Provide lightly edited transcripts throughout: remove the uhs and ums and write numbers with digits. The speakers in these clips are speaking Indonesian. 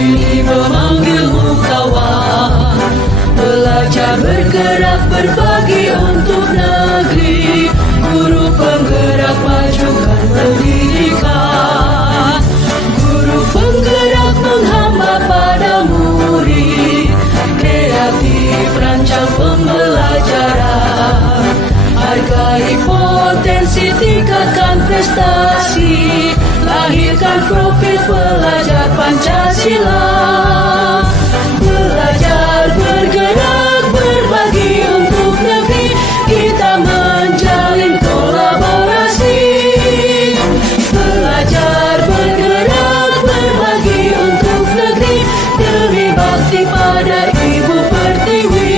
ini memanggilmu kawan. Belajar bergerak berbagi untuk negeri, guru penggerak majukan pendidikan. Guru penggerak menghamba pada murid, kreatif rancang pembelajaran. Hargai potensi, tingkatkan prestasi, lahirkan profil pelajar Pancasila. Belajar bergerak berbagi untuk negeri, kita menjalin kolaborasi. Belajar bergerak berbagi untuk negeri, demi bakti pada Ibu Pertiwi.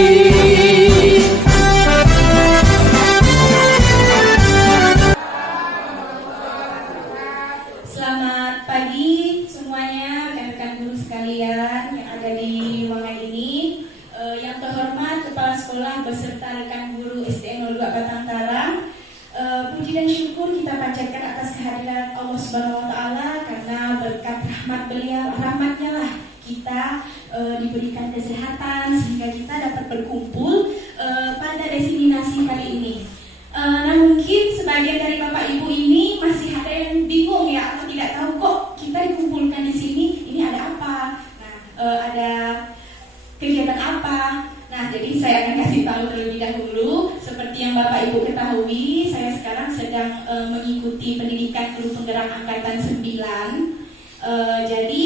Selamat pagi semuanya, rekan-rekan guru sekalian yang ada di ruangan ini. Yang terhormat Kepala Sekolah beserta rekan guru SDN 02 Batang Tarang. Puji dan syukur kita panjatkan atas kehadiran Allah Subhanahu wa taala, karena berkat rahmatnya lah kita diberikan kesehatan sehingga kita dapat berkumpul pada desiminasi kali ini. Nah, mungkin sebagian dari Bapak Ibu ini masih ada yang bingung ya, atau tidak tahu kok kita dikumpulkan di sini, ini ada apa? Nah, ada kegiatan apa? Nah, jadi saya akan kasih tahu terlebih dahulu. Seperti yang Bapak Ibu ketahui, saya sekarang sedang mengikuti pendidikan guru penggerak angkatan 9. Jadi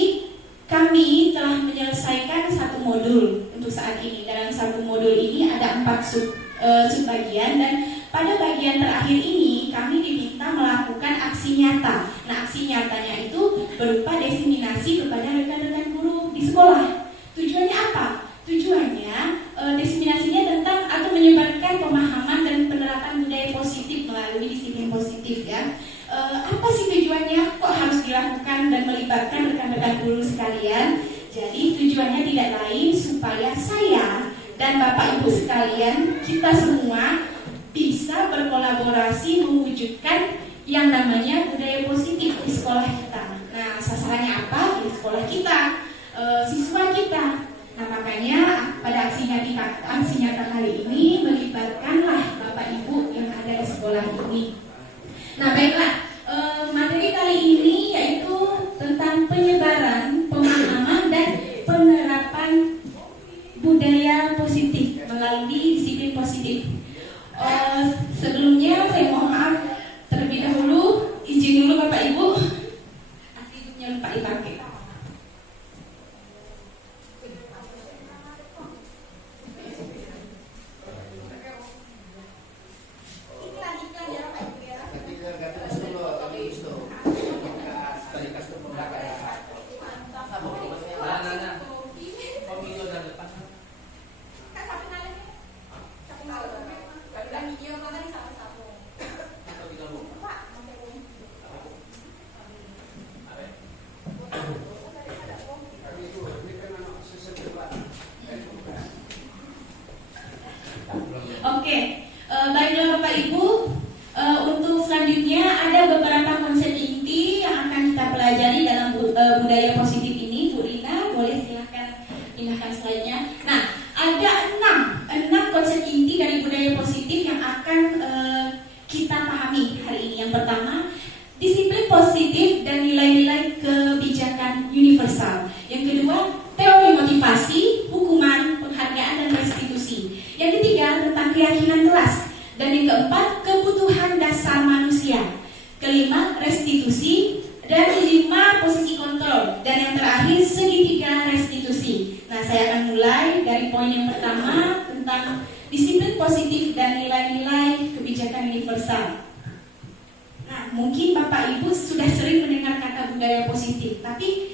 kami telah menyelesaikan satu modul untuk saat ini. Dalam satu modul ini ada 4 subbagian, dan pada bagian terakhir ini kami diminta melakukan aksi nyata. Nah, aksi nyatanya itu berupa desiminasi kepada rekan-rekan guru di sekolah. Tujuannya apa? Tujuannya desiminasinya tentang atau menyebarkan pemahaman dan penerapan budaya positif melalui disiplin positif ya. Apa sih tujuannya? Kok harus dilakukan dan melibatkan rekan-rekan guru sekalian? Jadi tujuannya tidak lain supaya saya dan Bapak Ibu sekalian, kita semua bisa berkolaborasi mewujudkan yang namanya budaya positif di sekolah kita. Nah, sasarannya apa? Di sekolah kita, siswa kita. Nah, makanya pada aksi nyata kali ini melibatkanlah Bapak Ibu yang ada di sekolah ini. Nah, baiklah, materi kali ini yaitu tentang penyebaran pemahaman dan penerapan budaya positif melalui disiplin positif. Sebelumnya saya mohon maaf terlebih dahulu, izin dulu Bapak Ibu, atributnya lupa dipakai. Oke, baiklah Bapak Ibu, untuk selanjutnya ada beberapa konsep inti yang akan kita pelajari dalam budaya positif ini. Bu Rina, boleh silahkan pindahkan slide-nya. Nah, ada 6 konsep inti dari budaya positif yang akan kita pahami hari ini. Yang pertama, disiplin positif dan nilai-nilai kebijakan universal. Yang kedua, teori motivasi, hukuman, penghargaan, dan restitusi. Yang ketiga, tentang keyakinan kelas. Dan yang keempat, kebutuhan dasar manusia. Kelima, restitusi. Dan kelima, posisi kontrol. Dan yang terakhir, segitiga restitusi. Nah, saya akan mulai dari poin yang pertama tentang disiplin positif dan nilai-nilai kebijakan universal. Nah, mungkin Bapak Ibu sudah sering mendengar kata budaya positif, tapi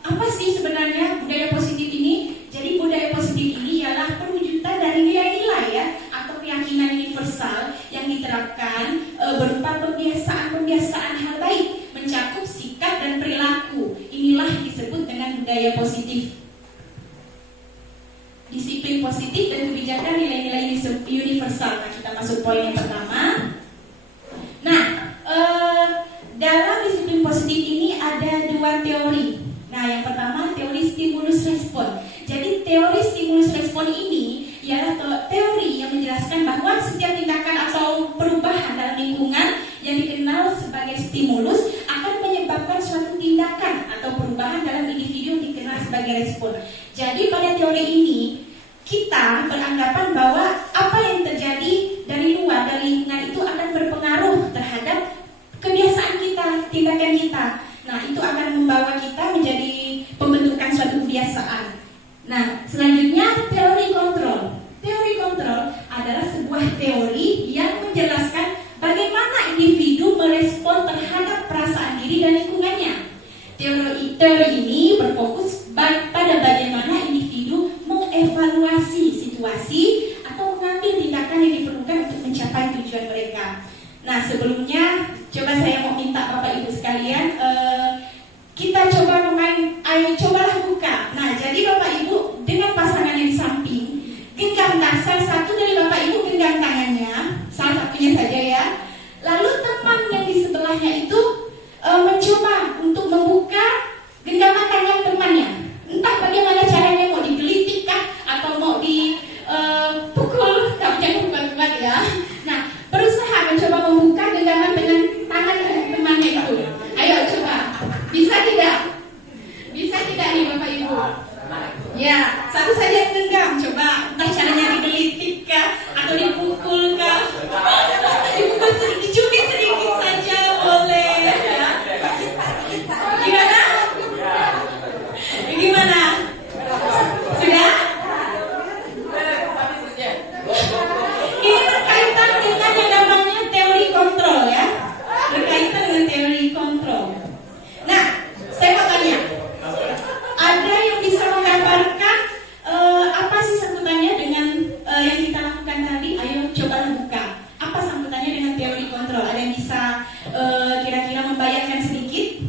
apa sih sebenarnya budaya positif ini? Jadi budaya positif ini ialah perwujudan dari nilai-nilai ya, atau keyakinan universal yang diterapkan berupa pembiasaan hal baik, mencakup sikap dan perilaku. Inilah disebut dengan budaya positif. Disiplin positif dan kebijakan nilai-nilai universal. Nah, kita masuk poin yang pertama. Nah, dalam disiplin positif ini ada 2 teori. Nah, yang pertama sebagai respon. Jadi pada teori ini kita beranggapan bahwa apa yang terjadi dari luar, dari lingkungan itu akan berpengaruh terhadap kebiasaan kita, tindakan kita. Nah, itu akan membawa kita menjadi pembentukan suatu kebiasaan. Nah, selanjutnya teori kontrol. Teori kontrol adalah sebuah teori yang menjelaskan bagaimana individu merespon terhadap perasaan diri dan lingkungannya. Teori ini berfokus pada bagaimana individu mengevaluasi situasi atau mengambil tindakan yang diperlukan untuk mencapai tujuan mereka. Nah, sebelumnya coba saya mau minta Bapak Ibu sekalian, kita coba cobalah buka. Nah, jadi Bapak Ibu dengan pasangan yang di samping, genggam salah satu dari Bapak Ibu genggam tangannya, salah satunya saja ya. Lalu teman yang di sebelahnya itu mencoba untuk membuka genggaman tangan temannya. Entah bagaimana caranya, mau digelitik kah atau mau dipukul, tapi jangan kuat-kuat ya. Nah, berusaha mencoba membuka genggaman dengan tangan temannya itu. Ayo coba, bisa tidak? Bisa tidak nih Bapak Ibu? Ya, satu saja yang genggam. Coba, entah caranya digelitik kah atau dipukul kah? Dipukul sedikit, dicubit sedikit saja boleh ya. Gimana? Gimana? Sudah? Ini berkaitan dengan yang namanya teori kontrol ya. Berkaitan dengan teori kontrol. Nah, saya mau tanya, ada yang bisa menggambarkan apa sih sangkutannya dengan yang kita lakukan tadi? Ayo coba buka. Apa sangkutannya dengan teori kontrol? Ada yang bisa kira-kira membayangkan sedikit?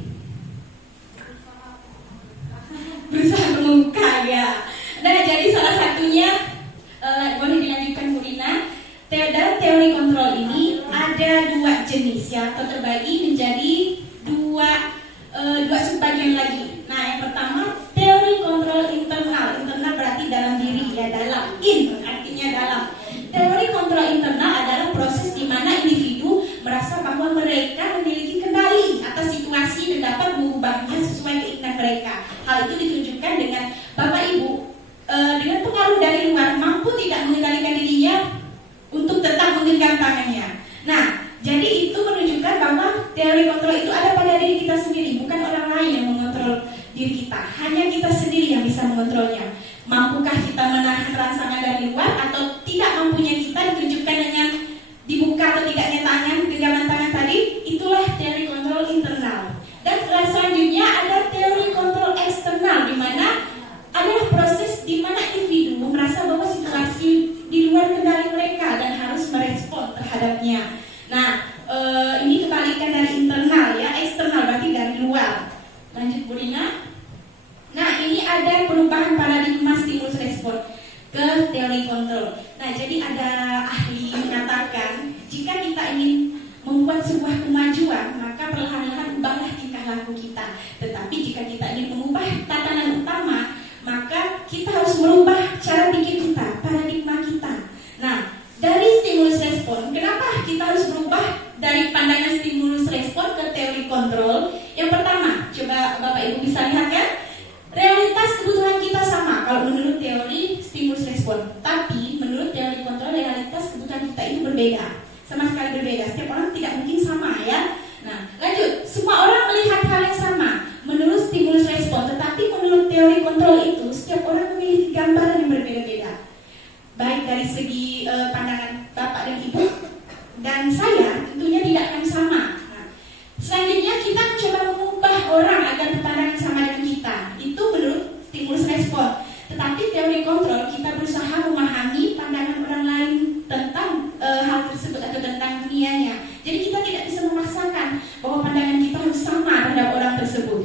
Berusaha membuka ya. Nah, jadi salah satunya boleh dilanjutkan Bu Rina. Dalam teori kontrol ini ada dua jenis ya, atau terbagi menjadi dua subbagian lagi. Nah, yang pertama teori kontrol internal. Internal berarti dalam diri ya, dalam. Artinya dalam. Teori kontrol internal adalah proses di mana individu merasa bahwa mereka memiliki kendali atas situasi dan dapat mengubahnya sesuai keinginan mereka. Hal itu ditunjukkan dengan Bapak Ibu dengan pengaruh dari luar mampu tidak mengendalikan dirinya untuk tetap menggenggam tangannya. Nah, jadi itu menunjukkan bahwa teori kontrol itu ada pada diri kita sendiri, bukan orang lain yang mengontrol diri kita. Hanya kita sendiri yang bisa mengontrolnya. Mampukah kita menahan rangsangan dari luar atau tidak mampunya kita ditunjukkan dengan dibuka atau tidaknya tangan, genggaman tangan tadi? Itulah teori kontrol internal. Dan selanjutnya ada teori kontrol eksternal, di mana adalah proses di mana individu merasa bahwa situasi di luar kendali mereka dan harus merespon terhadapnya. Nah, ini kebalikan dari internal ya, eksternal berarti dari luar. Lanjut Bu Rina. Nah, ini ada perubahan paradigma stimulus respon ke teori kontrol. Nah, jadi ada ahli mengatakan jika kita ingin membuat sebuah kemajuan, maka perlahan-lahan ubahlah tingkah laku kita. Tetapi jika kita ingin mengubah tatanan utama, maka kita harus merubah cara pikir kita, paradigma kita. Nah, dari stimulus respon, kenapa kita harus berubah dari pandangan stimulus respon ke teori kontrol? Yang pertama, coba Bapak Ibu bisa lihat kan? Realitas kebutuhan kita sama kalau menurut teori stimulus respon. Tapi menurut teori kontrol, realitas kebutuhan kita itu berbeda. Sama sekali berbeda. Setiap orang tidak mungkin sama ya. Nah, lanjut. Semua orang melihat hal yang sama menurut stimulus respon. Tetapi menurut teori kontrol itu, setiap orang memiliki gambaran yang berbeda-beda. Baik dari segi pandangan Bapak dan Ibu dan saya tentunya tidak akan sama. Nah, selanjutnya kita mencoba mengubah orang agar berpandangan sama dengan kita. Itu menurut stimulus respon. Tetapi teori kontrol kita berusaha memahami pandangan orang lain tentang hal tersebut atau tentang dunianya. Jadi kita tidak bisa memaksakan bahwa pandangan kita harus sama terhadap orang tersebut.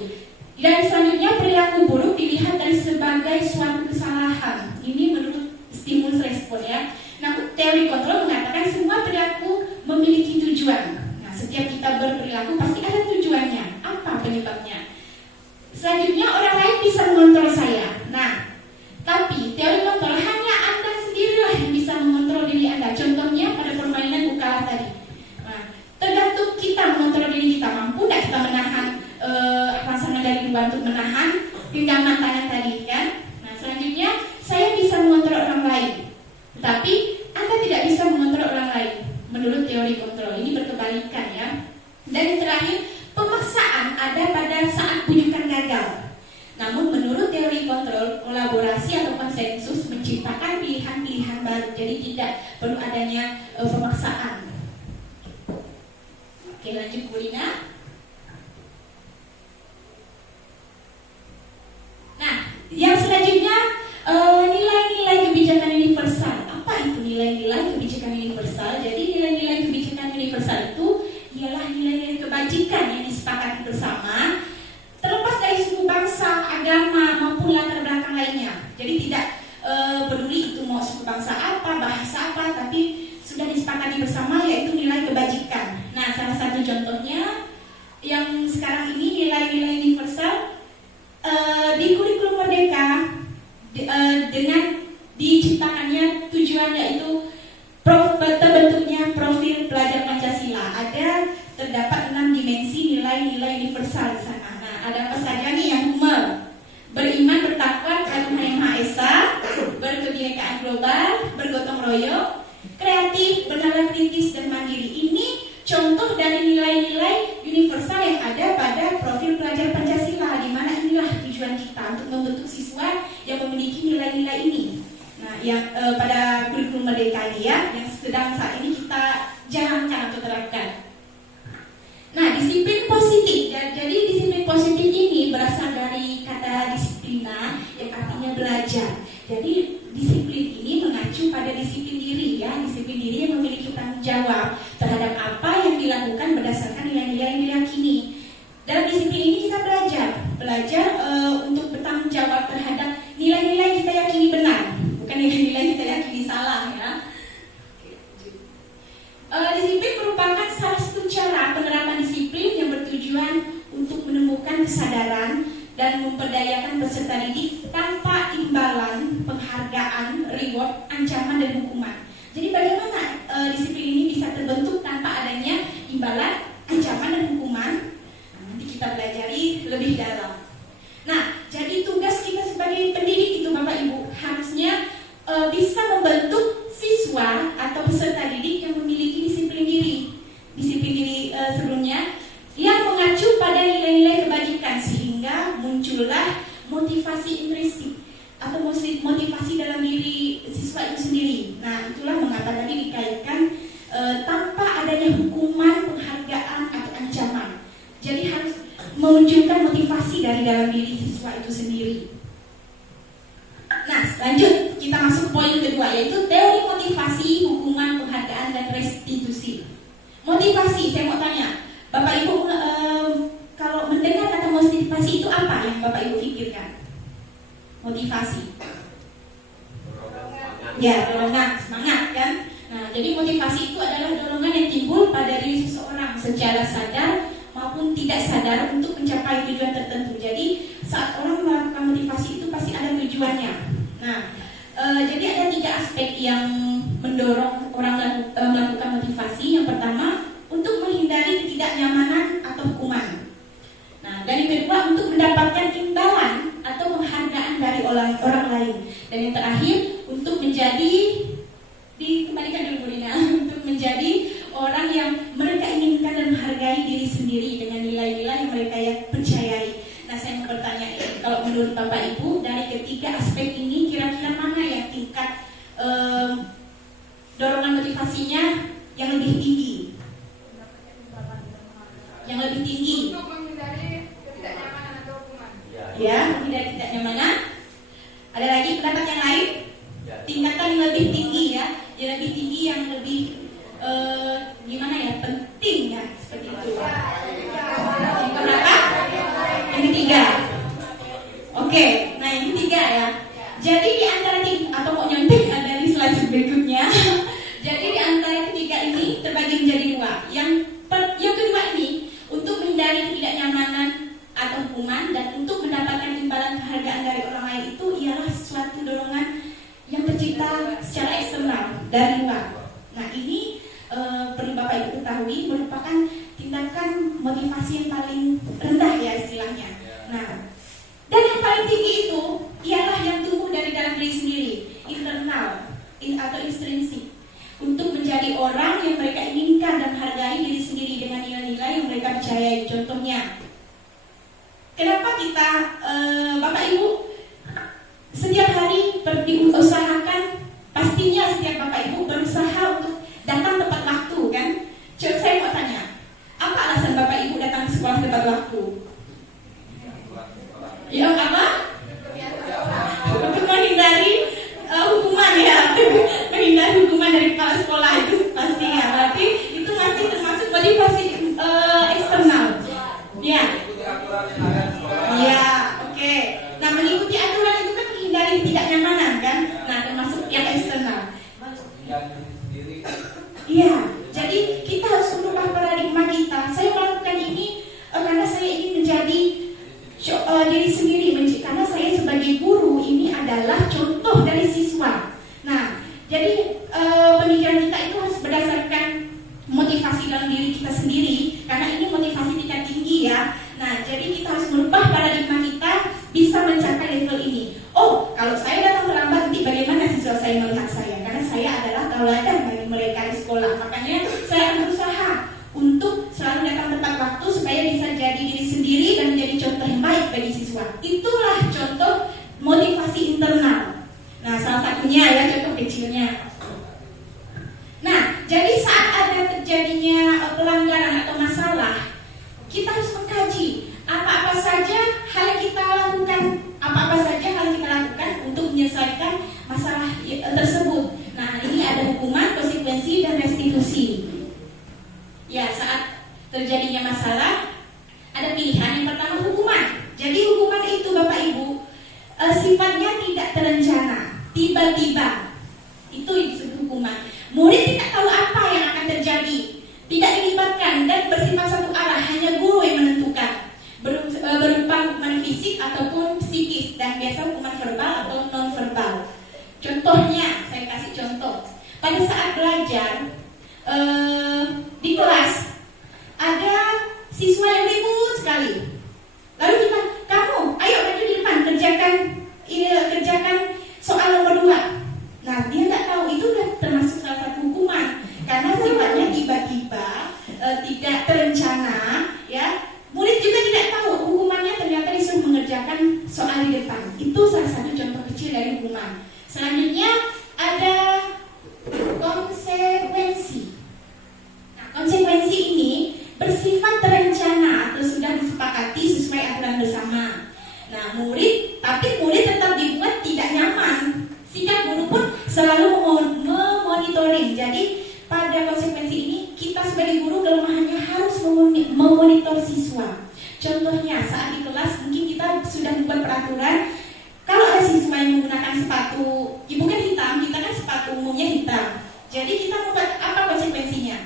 Dan selanjutnya perilaku buruk dilihat dari sebagai suatu kesalahan. Ini menurut stimulus respon ya. Namun teori kontrol mengatakan semua perilaku memiliki tujuan. Nah, setiap kita berperilaku pasti ada tujuannya. Apa penyebabnya? Selanjutnya orang lain bisa mengontrol saya. Nah, tapi teori kontrol hanya Anda sendirilah yang bisa mengontrol diri Anda. Contohnya pada permainan bukalah tadi. Nah, tergantung kita mengontrol diri kita. Mampu tidak kita menahan rangsangan dari luar untuk menahan genggaman tangan tadi. kolaborasi atau konsensus menciptakan pilihan-pilihan baru. Jadi tidak perlu adanya pemaksaan. Oke, lanjut Bu Rina. Nah, yang selanjutnya nilai-nilai kebijakan universal. Apa itu nilai-nilai kebijakan universal? Jadi nilai-nilai kebijakan universal itu ialah nilai-nilai kebajikan yang disepakati bersama, terlepas dari suku bangsa, agama maupun latar belakang lainnya. Jadi tidak peduli itu mau suku bangsa apa, bahasa apa, tapi sudah disepakati bersama, yaitu nilai kebajikan. Nah, salah satu contohnya yang sekarang ini nilai-nilai universal di kurikulum Merdeka dengan diciptakannya tujuan, yaitu terbentuknya profil pelajar Pancasila. Ada terdapat 6 dimensi nilai-nilai universal di sana. Nah, ada apa saja nih yang umum? Beriman, bertakwa kepada Tuhan Yang Maha Esa, berkebinekaan global, bergotong royong, kreatif, bernalar kritis dan mandiri. Ini contoh dari nilai-nilai universal yang ada pada profil pelajar Pancasila, di mana inilah tujuan kita untuk membentuk siswa yang memiliki nilai-nilai ini. Nah, yang pada kurikulum Merdeka ini ya, yang sedang saat ini kita jalankan atau terapkan. Nah, disiplin positif. Jadi disiplin positif ini berasal dari kata disiplina yang artinya belajar. Jadi disiplin ini mengacu pada disiplin diri ya, disiplin diri yang memiliki tanggung jawab terhadap apa yang dilakukan berdasarkan nilai-nilai yang diyakini. Dalam disiplin ini kita belajar untuk bertanggung jawab terhadap nilai-nilai kita yakini benar, bukan nilai-nilai kita yakini salah ya. Disiplin merupakan salah satu cara penerapan disiplin yang bertujuan untuk menemukan kesadaran dan memperdayakan peserta didik tanpa imbalan, penghargaan, reward, ancaman, dan hukuman. Jadi bagaimana disiplin ini bisa terbentuk tanpa adanya imbalan, ancaman, dan hukuman? Nah, nanti kita pelajari lebih dalam. Nah, jadi tugas kita sebagai pendidik itu Bapak Ibu harusnya bisa membentuk siswa atau peserta didik yang memiliki disiplin diri sebelumnya yang mengacu pada nilai-nilai kebajikan, sehingga muncullah motivasi intrinsik atau motivasi dalam diri siswa itu sendiri. Nah, itulah mengapa tadi dikaitkan tanpa adanya hukuman, penghargaan atau ancaman. Jadi harus memunculkan motivasi dari dalam diri siswa itu sendiri. Nah, lanjut kita masuk poin kedua, yaitu teori motivasi, hukuman, penghargaan, dan restitusi. Motivasi, saya mau tanya Bapak Ibu, kalau mendengar kata motivasi itu apa yang Bapak Ibu pikirkan? Motivasi, ya dorongan, semangat kan? Nah, jadi motivasi itu adalah dorongan yang timbul pada diri seseorang secara sadar maupun tidak sadar untuk mencapai tujuan tertentu. Jadi saat orang melakukan motivasi itu pasti ada tujuannya. Nah, jadi ada 3 aspek yang mendorong orang melakukan motivasi. Yang pertama, untuk menghindari ketidaknyamanan atau hukuman. Nah, dan yang kedua, untuk mendapatkan imbalan atau penghargaan dari orang lain. Dan yang terakhir, untuk menjadi, dikembalikan dulu Bu Rina, untuk menjadi orang yang mereka inginkan dan menghargai diri sendiri dengan nilai-nilai yang mereka percayai. Nah, saya mau bertanya, kalau menurut Bapak Ibu, dari ketiga aspek ini kira-kira mana yang tingkat dorongan motivasinya yang lebih tinggi? Yang lebih tinggi? Untuk menghindari ketidaknyamanan atau hukuman. Ya, menghindari ketidaknyamanan. Ada lagi pendapat yang lain? Tingkatan yang lebih tinggi ya, yang lebih tinggi, yang lebih gimana ya, penting ya, seperti itu. Yang berapa? Yang ketiga. Oke, nah yang ketiga ya. Jadi di antara atau mau nyontek ada di slide berikutnya. Jadi di antara ketiga ini terbagi menjadi 2. Yang kedua ini untuk menghindari ketidaknyamanan atau hukuman, dan untuk mendapatkan imbalan penghargaan dari orang lain, itu ialah suatu dorongan yang tercipta secara eksternal dari luar. Nah, ini perlu Bapak Ibu ketahui merupakan tindakan motivasi yang paling rendah ya istilahnya. Nah, dan yang paling tinggi itu ialah yang tumbuh dari dalam diri sendiri, internal atau intrinsik, untuk menjadi orang yang mereka inginkan dan hargai diri sendiri dengan nilai-nilai yang mereka percayai. Contohnya, kenapa kita Bapak Ibu mengikuti aturan itu kan menghindari ketidaknyamanan kan. Nah, termasuk yang eksternal. Iya, jadi kita harus merubah paradigma kita. Saya melakukan ini karena saya ingin menjadi diri sendiri, karena saya sebagai guru ini adalah contoh dari siswa. Nah, jadi pemikiran kita itu harus berdasarkan motivasi dalam diri kita sendiri, karena ini motivasi tingkat tinggi ya. Nah, jadi kita harus merubah paradigma kita bisa mencapai level ini. Oh, kalau saya datang terlambat nanti bagaimana siswa saya melihat saya? Karena saya adalah tauladan bagi mereka di sekolah. Makanya saya akan berusaha untuk selalu datang tepat waktu supaya bisa jadi diri sendiri dan menjadi contoh yang baik bagi siswa. Itulah contoh motivasi internal. Nah, salah satunya ya contoh kecilnya. Nah, jadi saat ada terjadinya pelanggaran atau masalah, kita harus mengkaji apa-apa saja hal yang kita lakukan, untuk menyelesaikan masalah tersebut. Nah, ini ada hukuman, konsekuensi, dan restitusi. Ya, saat terjadinya masalah, ada pilihan. Yang pertama hukuman. Jadi hukuman itu Bapak Ibu sifatnya tidak terencana, tiba-tiba. Itu disebut hukuman. Murid tidak tahu apa yang akan terjadi, tidak dilibatkan dan bersifat satu arah, hanya guru yang menentukan. Berupa hukuman fisik ataupun psikis, dan biasa hukuman verbal atau non verbal. Contohnya, saya kasih contoh. Pada saat belajar di kelas ada siswa yang ribut sekali. Lalu kita, kamu, ayo maju di depan, kerjakan soal nomor 2. Nah, dia nggak tahu itu udah termasuk salah satu hukuman karena sifatnya tiba-tiba, tidak terencana, ya. Murid juga tidak tahu hukumannya ternyata disuruh mengerjakan soal di depan. Itu salah satu contoh kecil dari hukuman. Selanjutnya ada konsekuensi. Nah, konsekuensi ini bersifat terencana atau sudah disepakati sesuai aturan bersama. Nah, murid tetap dibuat tidak nyaman. Sikap guru pun selalu memonitoring. Jadi pada konsekuensi ini kita sebagai guru kelemahannya harus memonitor siswa. Contohnya saat di kelas mungkin kita sudah membuat peraturan, kalau ada siswa yang menggunakan sepatu, bukan hitam, kita kan sepatu umumnya hitam. Jadi kita membuat apa konsekuensinya?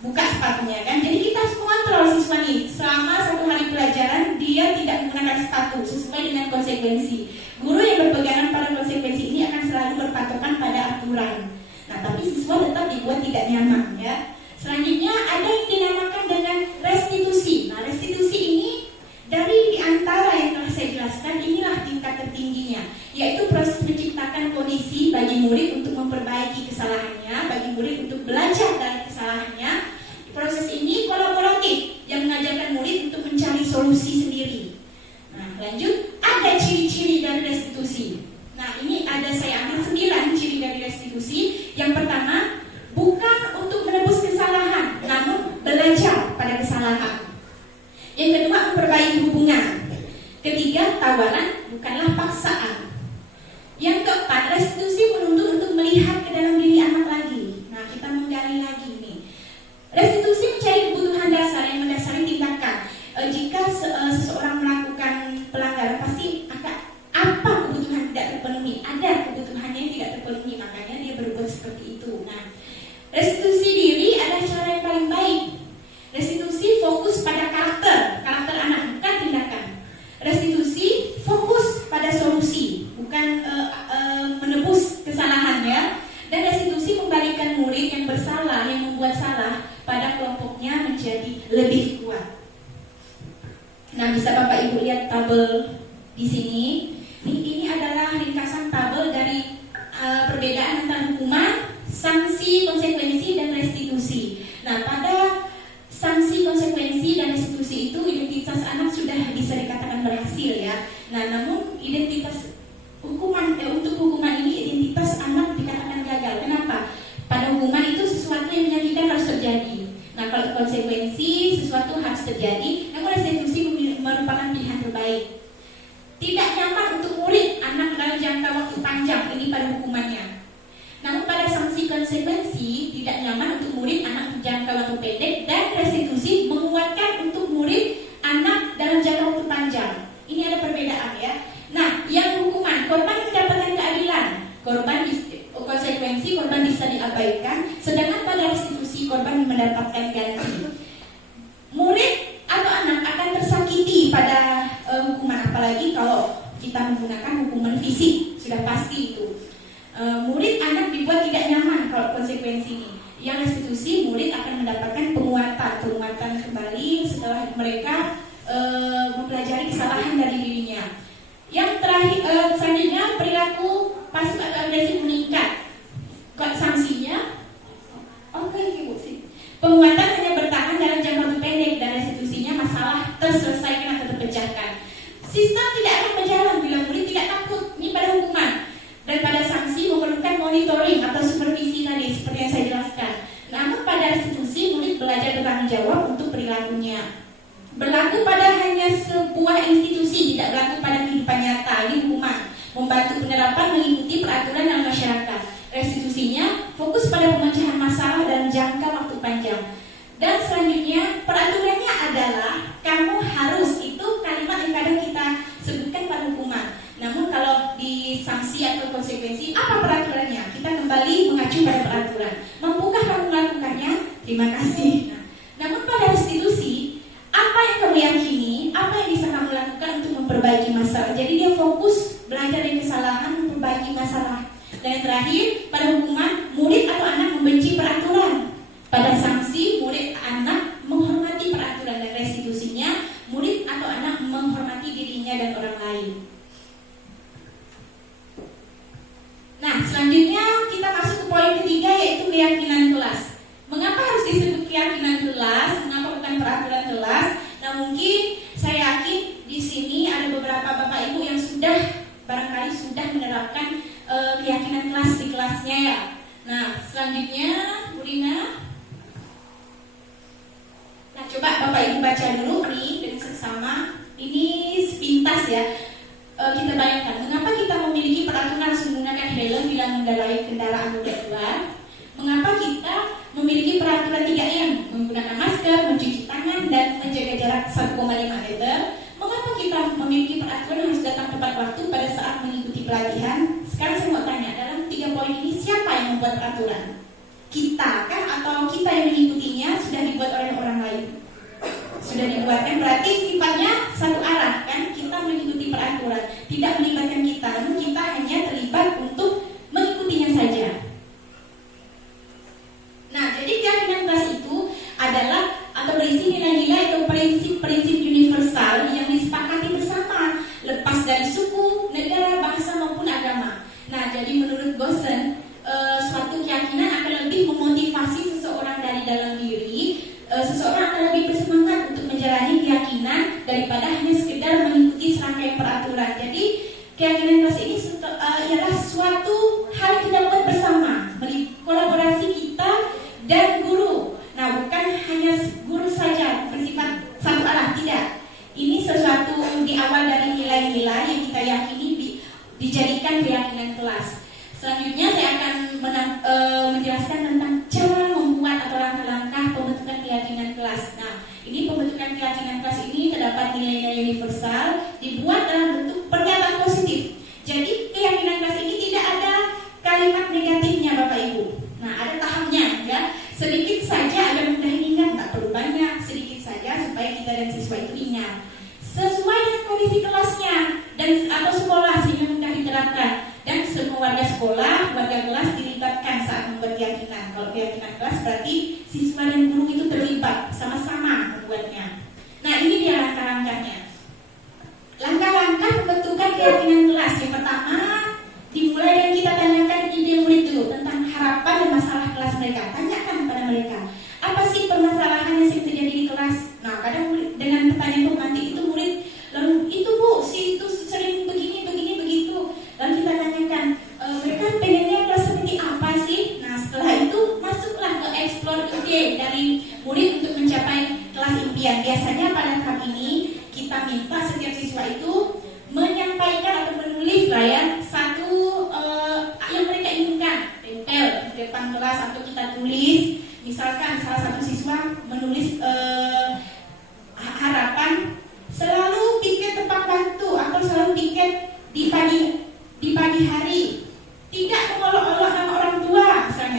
Buka sepatunya kan. Jadi kita harus mengontrol siswa ini selama 1 hari pelajaran dia tidak menggunakan sepatu sesuai dengan konsekuensi. Guru yang berpegangan pada konsekuensi ini akan selalu berpatokan pada aturan. Nah, tapi siswa tetap dibuat tidak nyaman ya. Selanjutnya ada yang dinamakan dengan restitusi. Nah, restitusi ini dari antara yang telah saya jelaskan, inilah tingkat tertingginya, yaitu proses menciptakan kondisi bagi murid untuk memperbaiki kesalahannya, bagi murid untuk belajar dari kesalahannya. Proses ini kolaboratif yang mengajarkan murid untuk mencari solusi sendiri. Nah, lanjut, ada ciri-ciri dari restitusi. Nah, ini ada saya ambil 9 ciri dari restitusi. Yang pertama, bukan untuk menebus kesalahan, namun belajar pada kesalahan. Yang kedua, memperbaiki hubungan. Ketiga, tawaran bukanlah paksaan. Yang keempat, restitusi menuntut untuk melihat ke dalam diri anak lagi. Nah, kita menggali lagi nih. Restitusi mencari kebutuhan dasar yang mendasari tindakan. Jika seseorang melakukan pelanggaran, pasti akan apa kebutuhan tidak terpenuhi. Ada kebutuhannya yang tidak terpenuhi, makanya dia berbuat seperti itu. Nah, restitusi diri adalah cara yang paling baik. Restitusi fokus pada karakter anak, bukan tindakan. Restitusi fokus pada solusi, bukan menebus kesalahan ya. Dan restitusi membalikan murid yang bersalah, yang membuat salah pada kelompoknya menjadi lebih kuat. Nah, bisa Bapak Ibu lihat tabel di sini. Ini adalah ringkasan tabel dari perbedaan antara hukuman, sanksi, konsekuensi, dan restitusi. Nah, pada sanksi, konsekuensi, dan restitusi itu identitas anak sudah bisa dikatakan berhasil ya. Nah, namun identitas hukuman untuk hukuman ini identitas anak dikatakan gagal. Kenapa? Pada hukuman itu sesuatu yang menyakitkan harus terjadi. Nah, kalau konsekuensi sesuatu harus terjadi, namun restitusi merupakan pilihan terbaik. Tidak nyaman untuk murid anak dalam jangka waktu panjang, ini pada hukumannya. Namun pada sanksi konsekuensi tidak nyaman untuk murid anak jangka waktu pendek, dan restitusi menguatkan untuk murid anak dalam jangka waktu panjang. Ini ada perbedaan ya. Nah, korban bisa diabaikan, sedangkan pada restitusi korban mendapatkan ganti. Murid atau anak akan tersakiti pada hukuman, apalagi kalau kita menggunakan hukuman fisik, sudah pasti itu. Murid anak dibuat tidak nyaman kalau konsekuensi ini. Yang restitusi, murid akan mendapatkan penguatan kembali setelah mereka mempelajari kesalahan dari dirinya. Yang terakhir, selanjutnya perilaku pasif atau agresif meningkat. Sanksinya, oke, Ibu sih. Penguatan hanya bertahan dalam jangka waktu pendek dan restitusinya masalah terselesaikan atau terpecahkan. Sistem tidak akan berjalan bila murid tidak takut ini pada hukuman, dan pada sanksi memerlukan monitoring atau supervisi tadi seperti yang saya jelaskan. Namun pada restitusi murid belajar bertanggung jawab untuk perilakunya. Berlaku pada hanya sebuah institusi, tidak berlaku pada kehidupan nyata. Ini hukuman, membantu penerapan mengikuti peraturan dalam masyarakat. Restitusinya fokus pada pemecahan masalah dalam jangka waktu panjang. Dan selanjutnya peraturannya adalah kamu harus, itu kalimat yang kadang kita sebutkan pada hukuman. Namun kalau di sanksi atau konsekuensi, apa peraturannya? Kita kembali mengacu pada peraturan. Mampukah kamu melakukannya? Terima kasih. Namun pada restitusi, apa yang kamu yakini, apa yang bisa kamu lakukan untuk memperbaiki masalah. Jadi dia fokus belajar dari kesalahan, memperbaiki masalah. Dan yang terakhir, pada hukuman, murid atau anak membenci peraturan. Pada sanksi, murid anak menghormati peraturan, dan restitusinya, murid atau anak menghormati dirinya dan orang lain. Nah, selanjutnya kita masuk ke poin ketiga, yaitu keyakinan kelas. Mengapa harus disebut keyakinan kelas? Mengapa bukan peraturan kelas? Nah, mungkin saya yakin di sini ada beberapa bapak ibu yang sudah barangkali sudah menerapkan keyakinan kelas di kelasnya ya. Nah, selanjutnya Bu Rina. Nah, coba bapak ibu baca dulu nih dengan seksama. Ini sepintas ya. Kita bayangkan, mengapa kita memiliki peraturan harus menggunakan helm bila mengendarai kendaraan roda dua? Mengapa kita memiliki peraturan 3M, menggunakan masker, mencuci tangan, dan menjaga jarak 1,5 meter? Mengapa kita memiliki peraturan harus datang tepat waktu pada saat mengikuti pelatihan? Sekarang saya mau tanya, dalam 3 poin ini siapa yang membuat peraturan? Kita kan, atau kita yang mengikutinya sudah dibuat oleh orang lain? Sudah dibuatkan, berarti sifatnya satu arah kan? Kita mengikuti peraturan, tidak melibatkan kita, namun kita hanya terlibat untuk mengikutinya saja. Nah, jadi keyakinan kelas itu adalah atau berisi nilai-nilai atau prinsip-prinsip universal yang disepakati bersama, lepas dari suku, negara, bahasa maupun agama. Nah, jadi menurut Gosen, suatu keyakinan akan lebih memotivasi seseorang dari dalam diri. Seseorang akan lebih bersemangat untuk menjalani keyakinan daripada hanya sekedar mengikuti serangkaian peraturan. Jadi keyakinan kelas ini ialah suatu hal yang kita buat bersama, kolaborasi kita dan guru. Nah, bukan hanya guru saja bersifat satu arah, tidak. Ini sesuatu di awal dari nilai-nilai yang kita yakini dijadikan keyakinan kelas. Selanjutnya saya akan menjelaskan tentang cara membuat atau langkah-langkah pembentukan keyakinan kelas. Nah, ini pembentukan keyakinan kelas ini terdapat nilai-nilai universal dibuat dalam bentuk pernyataan positif. Jadi keyakinan kelas ini tidak ada kalimat negatifnya Bapak Ibu. Nah, ada tahapnya ya. Sedikit saja agar mudah diingat, tak perlu banyak, sedikit saja supaya kita dan siswa itu ingat. Sesuai dengan kondisi kelasnya dan atau sekolah sehingga mudah diterapkan. Dan semua warga sekolah, warga kelas dilibatkan saat membuat keyakinan. Kalau keyakinan kelas berarti siswa dan guru itu terlibat sama-sama membuatnya. Nah, ini dia langkah-langkahnya. Langkah-langkah pembentukan keyakinan kelas. Yang pertama, dimulai dengan kita tanyakan ide murid dulu tentang harapan dan masalah kelas mereka. Tanyakan kepada mereka, apa sih permasalahan yang sering terjadi di kelas? Nah, kadang dengan pertanyaan pemantik itu murid, lalu itu Bu, si itu sering begini, begitu. Lalu kita tanyakan, mereka pengennya kelas seperti apa sih? Nah, setelah itu masuklah ke explore ide dari murid untuk mencapai kelas impian. Biasanya pada tahap ini kita minta setiap siswa itu menyampaikan atau menulis lah ya satu yang mereka inginkan, tempel di depan kelas atau kita tulis. Misalkan salah satu siswa menulis harapan selalu piket tepat waktu atau selalu piket di pagi hari, tidak mengolok-olok nama orang tua, misalkan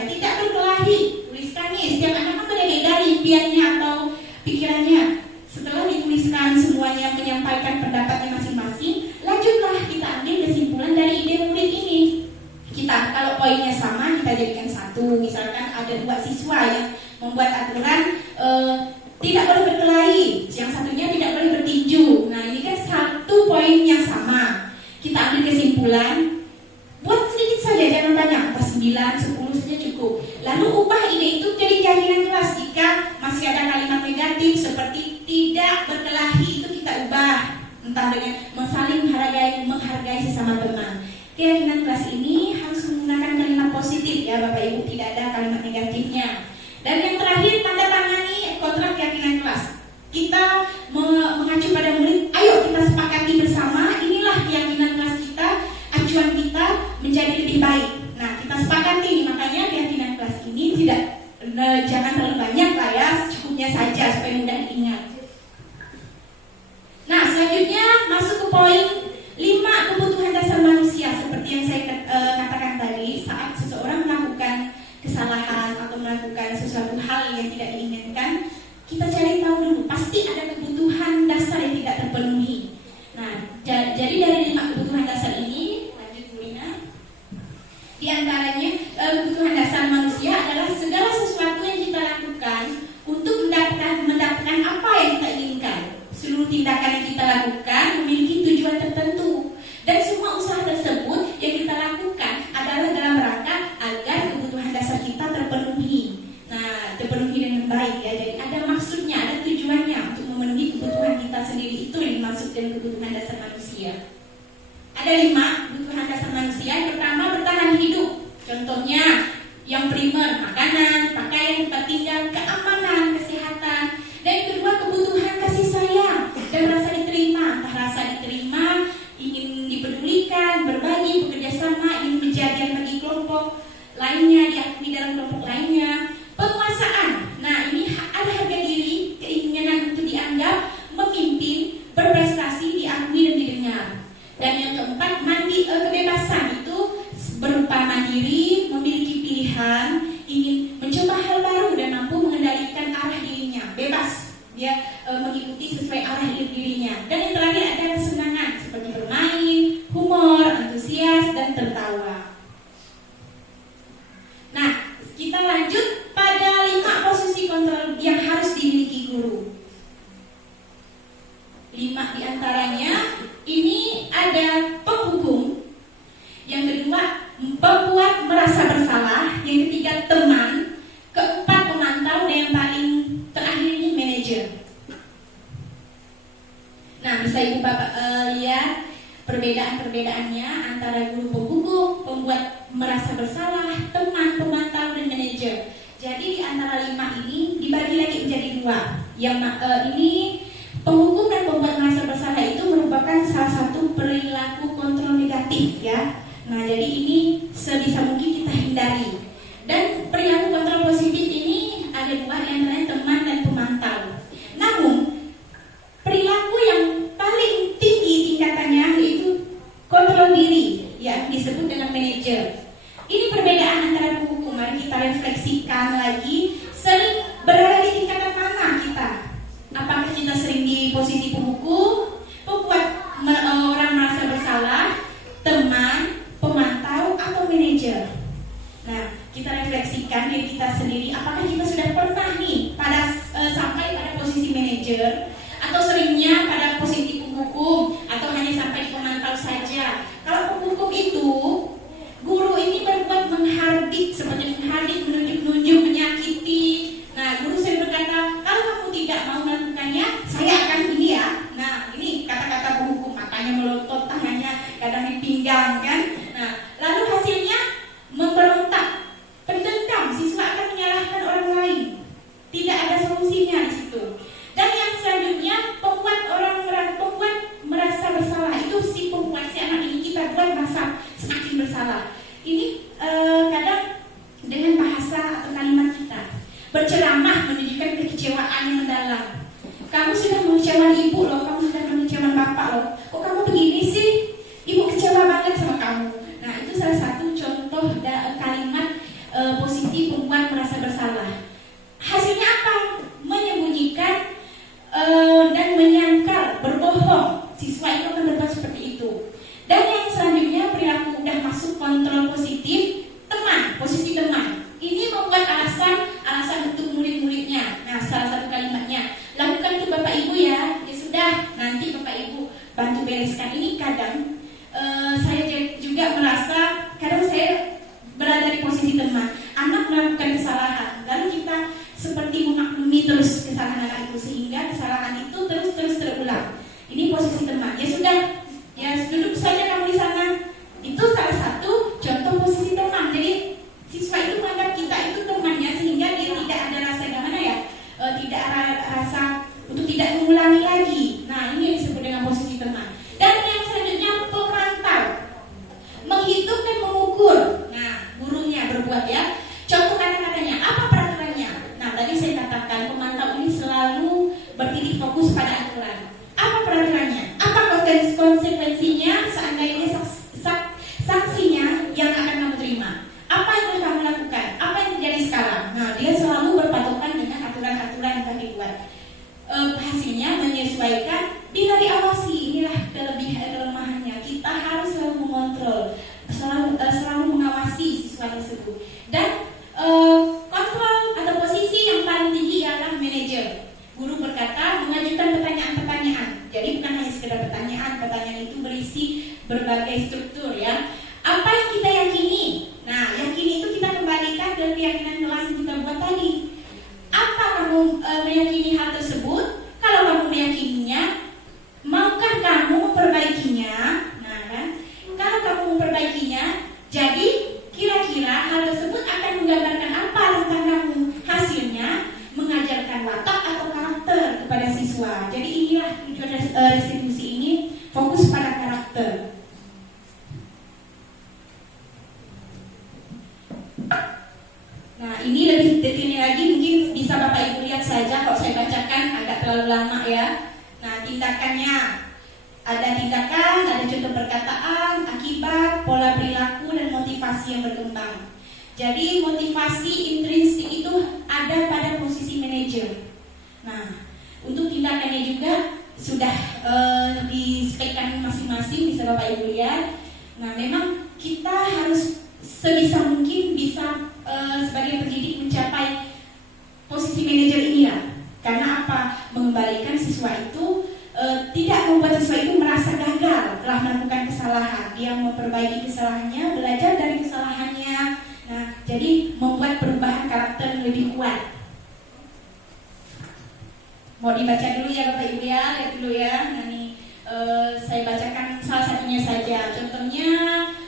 buku. Misalkan ada 2 siswa yang membuat aturan tidak boleh berkelahi, yang satunya tidak boleh bertinju. Nah, ini kan satu poin yang sama. Kita ambil kesimpulan, buat sedikit saja, jangan banyak, 9, 10 saja cukup. Lalu ubah ide itu jadi keyakinan kelas. Jika masih ada kalimat negatif seperti tidak berkelahi, itu kita ubah, entah dengan saling menghargai sesama teman. Keyakinan kelas ini harus menggunakan kalimat positif ya Bapak Ibu, tidak ada kalimat negatifnya. Dan yang terakhir, tanda tangani kontrak keyakinan kelas. Kita mengacu pada murid, ayo kita sepakati bersama, inilah keyakinan kelas kita, acuan kita menjadi lebih baik. Nah, kita sepakati, makanya keyakinan kelas ini jangan terlalu banyak lah ya, secukupnya saja supaya mudah diingat. Nah, selanjutnya masuk ke poin 5 kebutuhan dasar manusia. Seperti yang saya katakan tadi, saat seseorang melakukan kesalahan atau melakukan sesuatu hal yang tidak diinginkan, kita cari tahu dulu, pasti ada kebutuhan dasar yang tidak terpenuhi. Nah, jadi dari 5 kebutuhan dasar ini, lanjut Bu Lina. Di antaranya, kebutuhan dasar manusia adalah segala sesuatu yang kita lakukan untuk mendapatkan apa yang kita inginkan. Seluruh tindakan yang kita lakukan memiliki tujuan tertentu, dan semua usaha tersebut yang kita lakukan adalah dalam rangka agar kebutuhan dasar kita terpenuhi. Nah, terpenuhi dengan baik ya. Jadi ada maksudnya, ada tujuannya untuk memenuhi kebutuhan kita sendiri. Itu yang dimaksud dengan kebutuhan dasar manusia. Ada 5 kebutuhan dasar manusia. Yang pertama, bertahan hidup. Contohnya, yang primer, makanan, pakaian, tempat tinggal, keamanan, kesehatan. Dan yang kedua, kebutuhan kasih sayang dan rasa diterima. Entah rasa diterima, ingin dipedulikan, berbagi, bekerja sama, ingin menjadi bagi kelompok lainnya, diakui dalam kelompok lainnya. Penguasaan. Nah, ini ada harga diri, keinginan untuk dianggap, memimpin, berprestasi, diakui dan didengar. Dan yang keempat, kebebasan. Itu berupa mandiri, memiliki pilihan, ingin mencoba hal baru dan mampu mengendalikan arah dirinya, bebas dia mengikuti sesuai arah dirinya. Dan yang terakhir ada kesenangan seperti bermain, humor, antusias dan tertawa. Nah, kita lanjut pada 5 posisi kontrol yang harus dimiliki guru. 5 diantaranya ini ada penghukum, yang kedua pembuat merasa bersalah, yang ketiga teman, keempat pemantau, dan yang paling terakhir ini manajer. Nah, bisa Ibu Bapak lihat perbedaan-perbedaannya antara guru penghukum, pembuat merasa bersalah, teman, pemantau, dan manajer. Jadi di antara 5 ini dibagi lagi menjadi 2. Yang ini penghukum dan pembuat merasa bersalah itu merupakan salah satu perilaku kontrol negatif ya. Nah, jadi ini sebisa mungkin kita hindari. Dan perilaku kontrol positif ini ada 2, yang teman dan pemantau. Namun perilaku yang paling tinggi tingkatannya yaitu kontrol diri, ya disebut dengan manajer. Ini perbedaan antara penghukum. Mari kita refleksikan lagi, sering berada di tingkatan mana kita? Apakah kita sering di posisi penghukum, pembuat orang merasa bersalah, teman, pemantau, atau manajer? Nah, kita refleksikan diri kita sendiri. Apakah kita sudah pernah nih sampai pada posisi manajer, atau seringnya pada posisi penghukum, atau hanya sampai pemantau saja? Kalau penghukum itu, guru ini berbuat menghardik, seperti menghardik, menunjuk-nunjuk, menyakiti. Nah, guru sering berkata, kalau kamu tidak mau melakukannya, saya akan ini ya. Nah, ini kata-kata penghukum, matanya melotot, tangannya kadang di pinggang kan. Nah, lalu hasilnya memberontak, pendendam, siswa akan menyalahkan orang lain. Tidak ada solusinya di situ. Dan yang selanjutnya, pembuat merasa bersalah. Itu si pembuat, si anak ini kita buat merasa semakin bersalah. Ini kadang dengan bahasa atau kalimat kita berceramah, menunjukkan kekecewaan yang mendalam. Kamu sudah mengecewakan ibu loh, kamu sudah mengecewakan bapak loh. Kok kamu begini sih? Ibu kecewa banget sama kamu. Nah, itu salah satu contoh kalimat positif pembuat merasa bersalah. Hasilnya apa? Menyembunyikan dan menyangkal, berbohong. Siswa itu akan berbuat seperti itu. Dan yang selanjutnya perilaku udah masuk kontrol positif, teman, posisi teman. Ini juga merasa, kadang saya berada di posisi teman, anak melakukan kesalahan, lalu kita seperti memaklumi terus kesalahan anak itu sehingga kesalahan itu terus terulang. Ini posisi teman. Ya sudah, ya duduk saja kamu di sana. Itu salah satu contoh posisi teman. Jadi siswa itu menganggap kita itu temannya sehingga dia tidak ada rasa gimana ya, tidak ada rasa untuk tidak mengulangi lagi. Nah, ini yang disebut dengan posisi teman. Dan yang selanjutnya pemantau, menghitung dan mengukur. Nah, gurunya berbuat ya. Contoh kata-katanya, apa peraturannya? Nah, tadi saya katakan pemantau ini selalu bertitik fokus pada aturan. Apa peraturannya? Apa konsekuensinya seandainya sanksinya yang akan kamu terima? Apa yang boleh kamu lakukan? Apa yang terjadi sekarang? Nah, dia selalu berpatokan dengan aturan-aturan yang kami buat. Hasilnya menyesuaikan, bila diawasi. Inilah kelemahannya. Kita harus selalu mengontrol, selalu mengawasi siswa tersebut. Dan kontrol atau posisi yang paling tinggi ialah manajer. Guru berkata mengajukan pertanyaan-pertanyaan. Jadi bukan hanya sekedar pertanyaan. Pertanyaan itu berisi berbagai struktur ya. Apa yang kita yakini? Nah, yakini itu kita kembalikan ke keyakinan kelas yang kita buat tadi. Apa kamu meyakini hal tersebut? Kalau kamu meyakininya, maukah kamu memperbaikinya? Nah kan, kalau kamu memperbaikinya, jadi kira-kira hal tersebut akan menggambarkan apa tentang kamu? Hasilnya mengajarkan watak atau karakter kepada siswa. Jadi inilah tujuan restitusi ini, fokus pada karakter. Nah, ini lebih detailnya lagi, mungkin bisa Bapak Ibu lihat saja. Kalau saya bacakan agak terlalu lama ya. Nah, tindakannya ada tindakan, ada contoh perkataan, akibat, pola perilaku, dan motivasi yang berkembang. Jadi motivasi intrinsik itu ada pada posisi manajer. Nah, untuk tindakannya juga sudah dispekkan masing-masing, bisa Bapak Ibu lihat. Nah, memang kita harus sebisa mungkin bisa sebagai pendidik mencapai posisi manajer ini ya. Karena apa? Mengembalikan siswa itu tidak membuat siswa itu merasa gagal telah melakukan kesalahan. Dia memperbaiki kesalahannya, belajar dari kesalahannya. Nah, jadi membuat perubahan karakter yang lebih kuat. Mau dibaca dulu ya Bapak Ibu ya, lihat dulu ya. Nah, ini saya bacakan salah satunya saja. Contohnya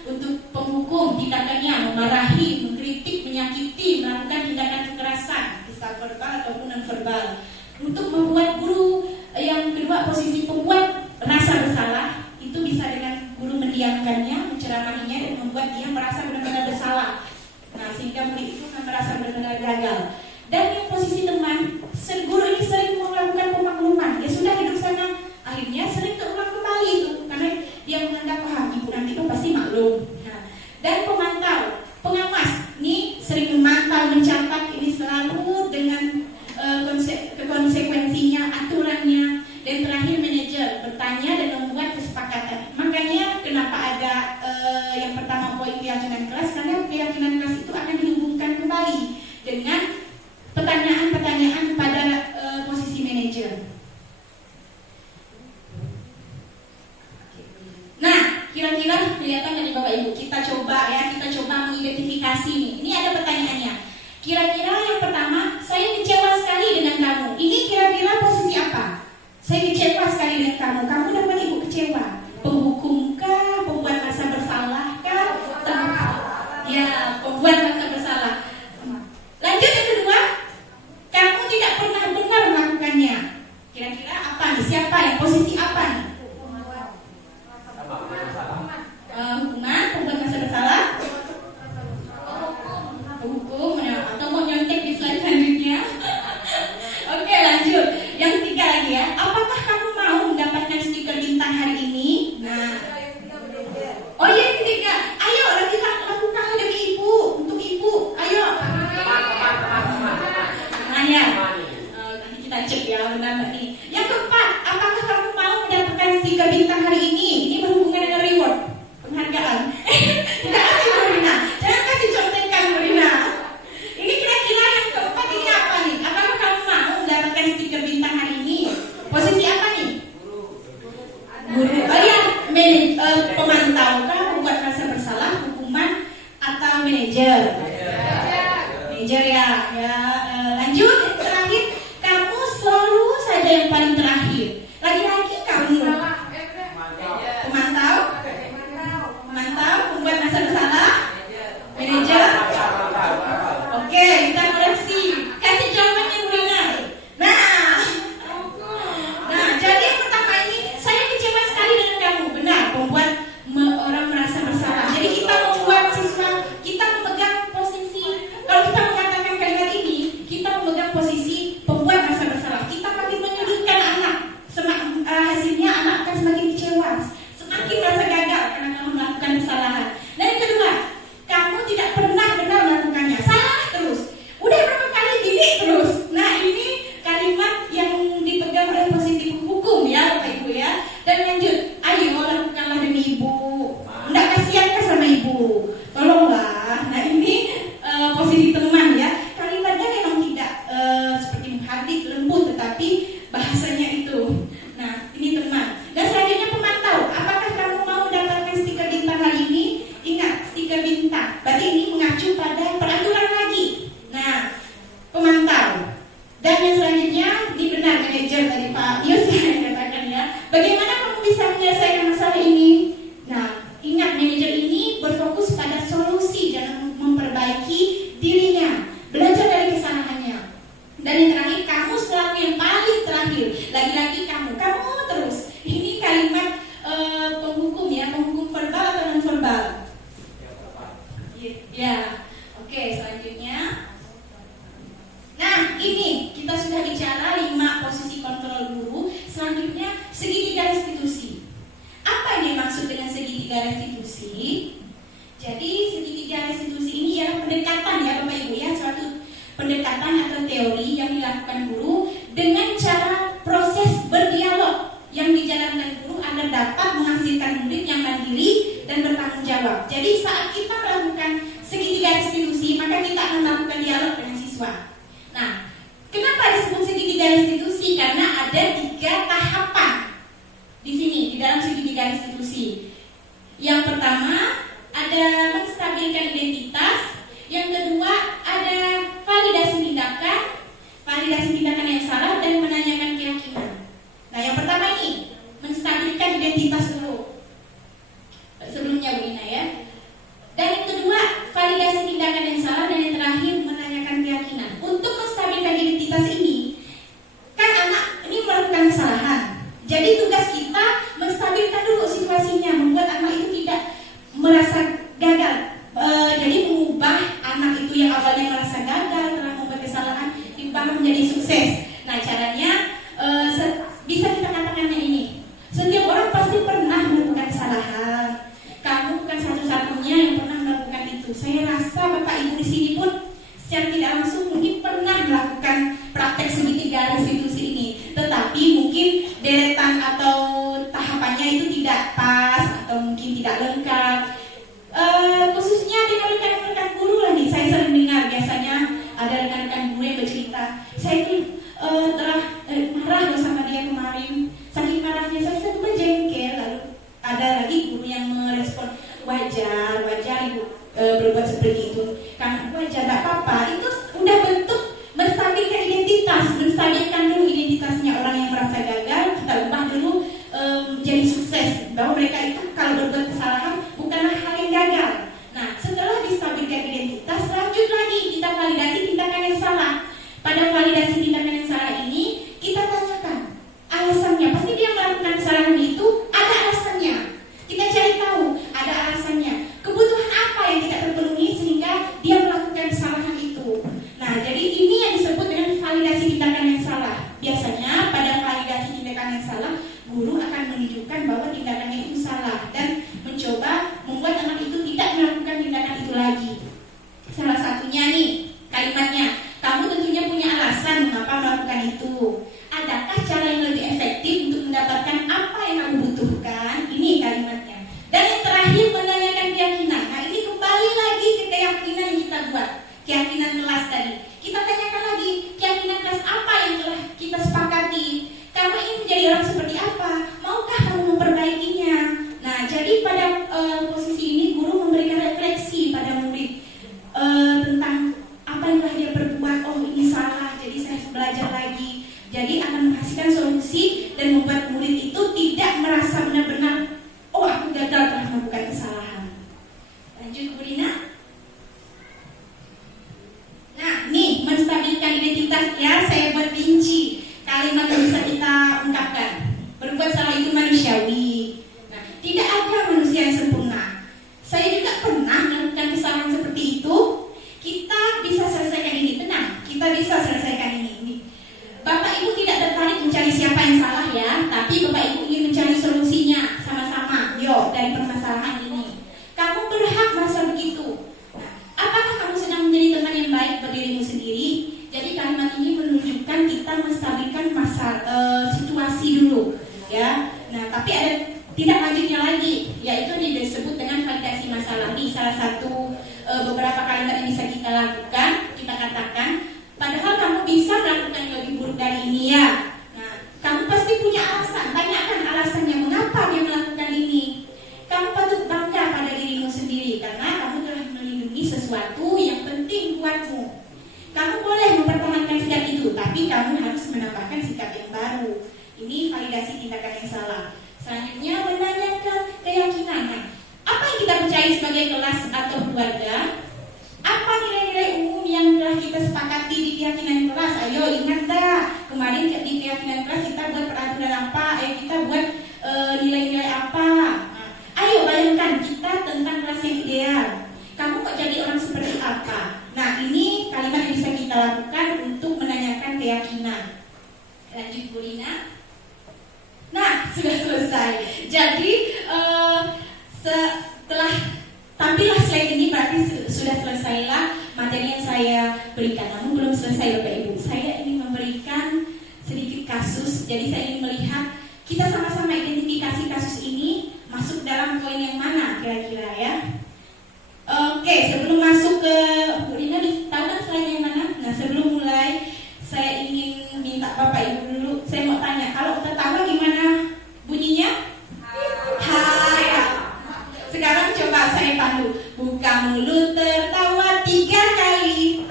untuk penghukum, tindakannya memarahi, mengkritik, menyakiti, melakukan tindakan kekerasan, bisa verbal ataupun non verbal. Untuk membuat guru yang kedua, posisi pembuat rasa bersalah, itu bisa dengan guru mendiamkannya, menceramahinya, dan membuat dia merasa benar-benar bersalah. Nah, sehingga murid itu merasa benar-benar gagal. Dan yang posisi teman, guru ini sering melakukan pemakluman. Ya sudah, hidup sana. Akhirnya sering terulang kembali itu, karena dia menganggap ibu nanti itu pasti maklum. Nah, dan pemantau, pengawas, ini sering memantau, mencatat ini selalu dengan konsekuensinya, aturannya. Dan terakhir manajer, bertanya dan membuat kesepakatan. Makanya kenapa ada yang pertama poin keyakinan kelas, karena keyakinan kelas itu akan dihubungkan kembali dengan pertanyaan-pertanyaan pada posisi manajer. Nah, kira-kira kelihatan dari Bapak Ibu, kita coba mengidentifikasi nih. Ini ada pertanyaannya. Kira-kira yang pertama, saya kecewa sekali dengan kamu. Ini kira-kira posisi apa? Saya kecewa sekali dengan kamu. Kamu dapat Ibu kecewa? Penghukumkah? Pembuat rasa bersalahkah? Ya, pembuat rasa bersalah. Lanjut yang kedua, kamu tidak pernah benar melakukannya. Kira-kira apa nih? Siapa yang posisi apa nih? Hukuman, pembuat merasa bersalah, hukum, atau mau nyontek di slide manajer? Manajer ya. Lanjut, yang terakhir, kamu selalu saja yang paling terakhir. Lagi-lagi kamu pemantau, pembuat masa bersalah, manajer. Oke, kita koreksi. Kasih jawaban yang benar. Nah, jadi yang pertama ini saya kecewa sekali dengan kamu. Benar, membuat orang merasa bersalah. Jadi kita membuat siswa, kita memegang posisi. Kalau kita mengatakan kalimat ini, kita memegang posisi pembuat masa bersalah. Kita makin menyudutkan anak. Hasilnya anak akan semakin kecewa, semakin merasa gagal karena kamu melakukan kesalahan. Dan yang kedua, kamu tidak pernah benar melakukannya, salah terus. Udah berapa kali didik terus. Nah, ini kalimat yang dipegang oleh posisi hukum ya Bapak Ibu ya. Dan lanjut, ayo lakukanlah demi ibu. Nggak kasihan kan sama ibu? Tolonglah. Nah, ini posisi teman ya. Kalimatnya memang tidak seperti menghardik lembut, tetapi bahasanya itu. Nah, ini teman. Dan selanjutnya pemantau. Apakah kamu mau mendapatkan stiker bintang kali ini? Ingat, stiker bintang. Berarti ini mengacu pada peraturan lagi. Nah, pemantau. Dan yang selanjutnya, ini benar manajer tadi Pak Yus yang katakan ya. Bagaimana kamu bisa menyelesaikan masalah ini? Nah, ingat manajer ini berfokus pada solusi dan memperbaiki dirinya, belajar dari kesalahannya. Dan yang terakhir, kamu selalu yang paling terakhir. Lagi-lagi kamu terus. Ini kalimat penghukum ya, penghukum verbal atau non verbal? Ya. Oke, selanjutnya. Nah, ini kita sudah bicara 5 posisi kontrol guru. Selanjutnya segitiga restitusi. Apa yang dimaksud dengan segitiga restitusi? Jadi segitiga restitusi ini ialah pendekatan ya Bapak Ibu ya, suatu pendekatan atau teori yang dilakukan guru dengan cara proses berdialog yang dijalankan guru agar dapat menghasilkan murid yang mandiri dan bertanggung jawab. Jadi saat kita melakukan segitiga restitusi, maka kita akan melakukan dialog dengan siswa. Nah, kenapa disebut segitiga restitusi? Karena ada 3 tahapan di sini di dalam segitiga restitusi. Yang pertama ada menstabilkan identitas, yang kedua ada validasi tindakan yang salah dan menanyakan keyakinan. Nah, yang pertama ini menstabilkan identitas dulu. Sebelumnya Bu Ina ya. Dan yang kedua validasi tindakan yang salah dan yang terakhir menanyakan keyakinan. Untuk menstabilkan identitas ini, kan anak ini melakukan kesalahan. Jadi tugas kita menstabilkan dulu situasinya, membuat anak itu tidak merasa gagal. Jadi mengubah anak itu yang awalnya merasa gagal, telah membuat kesalahan, diubah menjadi sukses. Nah, caranya bisa kita katakan ini. Setiap orang pasti pernah melakukan kesalahan. Kamu bukan satu-satunya yang pernah melakukan itu. Saya rasa Bapak Ibu di sini pun secara tidak langsung mungkin pernah melakukan praktek segitiga restitusi ini. Tetapi mungkin deretan atau tahapannya itu tidak pas atau mungkin tidak lengkap. Khususnya dengan rekan-rekan guru lah nih, saya sering dengar biasanya ada rekan-rekan guru yang bercerita, saya itu telah marah loh sama dia kemarin, saking marahnya saya juga jengkel. Lalu ada lagi guru yang merespon, wajar ibu berbuat seperti itu, kan wajar, gak apa-apa. Itu udah bentuk menstabilkan identitas, menstabilkan dulu identitasnya orang yang merasa gagal, kita ubah dulu jadi sukses, bahwa mereka itu kalau berbuat kesalahan bukanlah hal yang gagal. Nah, setelah distabilkan identitas, lanjut lagi kita validasi tindakan yang salah. Pada validasi tindakan yang salah ini, kita tanyakan alasannya. Pasti dia melakukan kesalahan itu ada alasannya. Kita cari tahu ada alasannya. Kebutuhan apa yang tidak terpenuhi sehingga dia melakukan kesalahan itu. Nah, jadi ini yang disebut dengan validasi tindakan yang salah. Biasanya pada validasi tindakan yang salah, guru akan menunjukkan bahwa tindakannya itu salah dan mencoba membuat anak itu tidak melakukan tindakan itu lagi. Salah satunya nih kalimatnya, kamu tentunya punya alasan mengapa melakukan itu. Adakah cara yang lebih efektif untuk mendapatkan apa yang kamu butuhkan? Ini kalimatnya. Dan yang terakhir menanyakan keyakinan. Nah, ini kembali lagi ke keyakinan yang kita buat, keyakinan kelas tadi. Kita tanyakan lagi, keyakinan kelas apa yang telah kita sepakati? Kamu ingin menjadi orang seperti apa? Maukah kamu memperbaikinya? Nah, jadi pada posisi ini guru memberikan refleksi pada murid. salah satu beberapa kalimat yang bisa kita lakukan, kita katakan, padahal kamu bisa melakukan yang lebih buruk dari ini ya. Nah, kamu pasti punya alasan, tanyakan alasannya mengapa dia melakukan ini. Kamu patut bangga pada dirimu sendiri karena kamu telah melindungi sesuatu yang penting buatmu. Kamu boleh mempertahankan sikap itu, tapi kamu harus menambahkan sikap yang baru. Ini validasi tindakan yang salah. Selanjutnya menanyakan keyakinan. Nah, apa yang kita percaya sebagai kelas atau keluarga? Apa nilai-nilai umum yang telah kita sepakati di keyakinan kelas? Ayo ingat dah, kemarin di keyakinan kelas kita buat peraturan apa? Ayo kita buat nilai-nilai apa? Nah, ayo bayangkan kita tentang kelas yang ideal. Kamu kok jadi orang seperti apa? Nah, ini kalimat yang bisa kita lakukan untuk menanyakan keyakinan. Lanjut Bu Lina. Nah, sudah selesai. Jadi setelah tampillah slide ini berarti sudah selesailah materi yang saya berikan. Namun belum selesai Bapak Ibu. Saya ingin memberikan sedikit kasus. Jadi saya ingin melihat kita sama-sama identifikasi kasus ini masuk dalam poin yang mana kira-kira ya. Oke, sebelum masuk ke Bu Lina, tahu kan slide yang mana? Nah, sebelum mulai saya ingin minta Bapak Ibu dulu. Saya mau tanya, kalau tertawa gimana bunyinya? Hai. Sekarang coba saya pandu. Buka mulut tertawa 3 kali.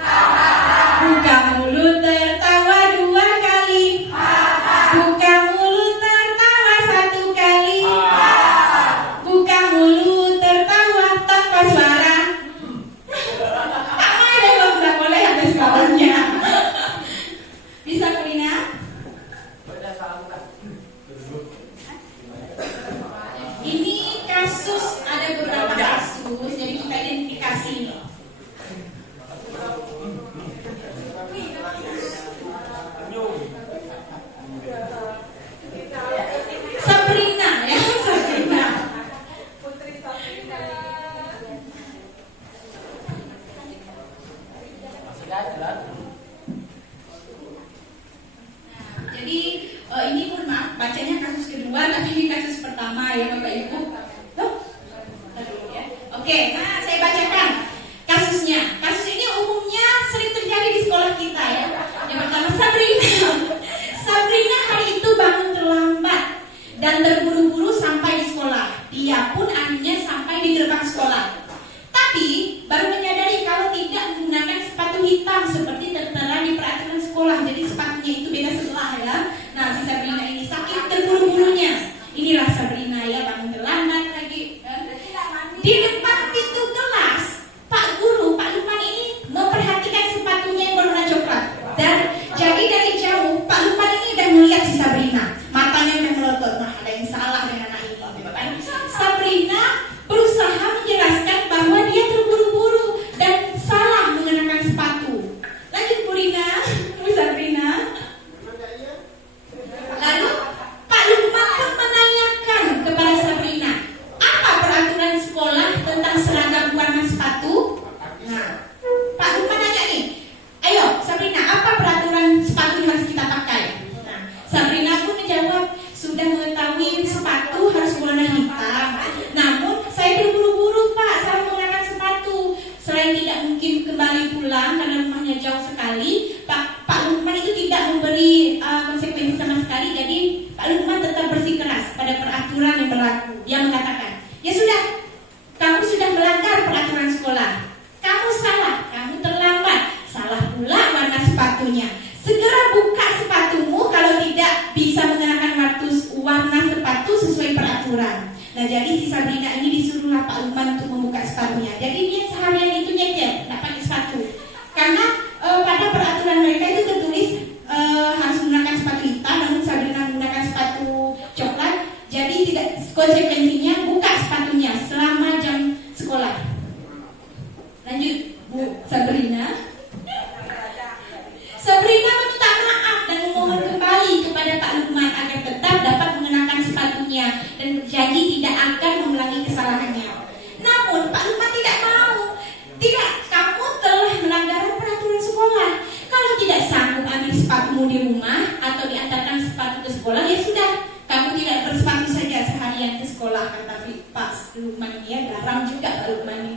Buka mulut tertawa 2 kali. Buka mulut tertawa 1 kali. Buka mulut tertawa tanpa suara. Apa ada yang tidak boleh ada suaranya? Bisa Bu Lina? Ini kasus, ada beberapa kasus, jadi kita identifikasi. Sabrina ya, Sabrina. Putri Sabrina. Jadi ini mohon maaf bacanya kasus kedua, tapi ini kasus pertama ya Bapak Ibu. Tuh, ya. Oke, nah saya bacakan kasusnya. Kasus ini umumnya sering terjadi di sekolah kita ya. Yang pertama Sabrina. Sabrina hari itu bangun terlambat dan terburu-buru sampai di sekolah. Dia pun akhirnya sampai di gerbang sekolah. Tapi baru menyadari kalau tidak menggunakan sepatu hitam seperti tertera di peraturan sekolah. Jadi sepatunya itu beda sebelah ya. Nah, si Sabrina ini saking terburu-burunya. Inilah Sabrina ya, bangun terlambat lagi. Di depan pintu kelas, Pak Guru, Pak Lukman ini memperhatikan sepatunya yang berwarna coklat. Dan jadi dari jauh, Pak Lukman ini udah melihat si Sabrina. Matanya udah melotot. Nah, ada yang salah dengan anak ini. Sabrina berusaha menjelaskan bahwa dia terburu-buru dan salah mengenakan sepatu. Lanjut Bu Lina, Bu Sabrina. Lalu Pak Lukman pun menanyakan kepada Sabrina, apa peraturan sekolah tentang seragam warna sepatu? Nah, Pak Lukman nanya nih, ayo Sabrina, apa peraturan sepatu yang harus kita pakai? Nah, Sabrina pun menjawab, sudah mengetahui sepatu harus warna hitam. Namun saya berburu-buru Pak, salah menggunakan sepatu. Selain tidak mungkin kembali pulang karena rumahnya jauh sekali, Pak Lukman itu tidak memberi konsekuensi sama sekali. Jadi Pak Lukman tetap bersikeras pada peraturan yang berlaku. Dia mengatakan, ya sudah, kamu sudah melanggar peraturan sekolah. Kamu salah, kamu terlambat. Salah pula warna sepatunya. Segera buka sepatumu kalau tidak bisa mengenakan warna sepatu sesuai peraturan. Nah, jadi si Sabrina ini disuruhlah Pak Lukman untuk membuka sepatunya. Jadi dia seharian itu nyetir, tidak pakai sepatu. Karena pada peraturan mereka itu tertulis harus menggunakan sepatu hitam, namun Sabrina menggunakan sepatu coklat. Jadi tidak, konsekuensinya buka sepatunya selama jam sekolah. Lanjut Bu Sabrina. Sabrina meminta maaf dan memohon kembali kepada Pak Lukman agar tetap dapat mengenakan sepatunya dan berjanji tidak akan mengulangi kesalahannya. Namun Pak Lukman tidak mau. Tidak, kamu telah melanggar peraturan sekolah. Kalau tidak sanggup ambil sepatumu di rumah atau diantarkan sepatu ke sekolah, ya sudah, kamu tidak bersepatu saja seharian ke sekolah, kata Pak Lukman. Ya, garam juga Pak Lukman ini.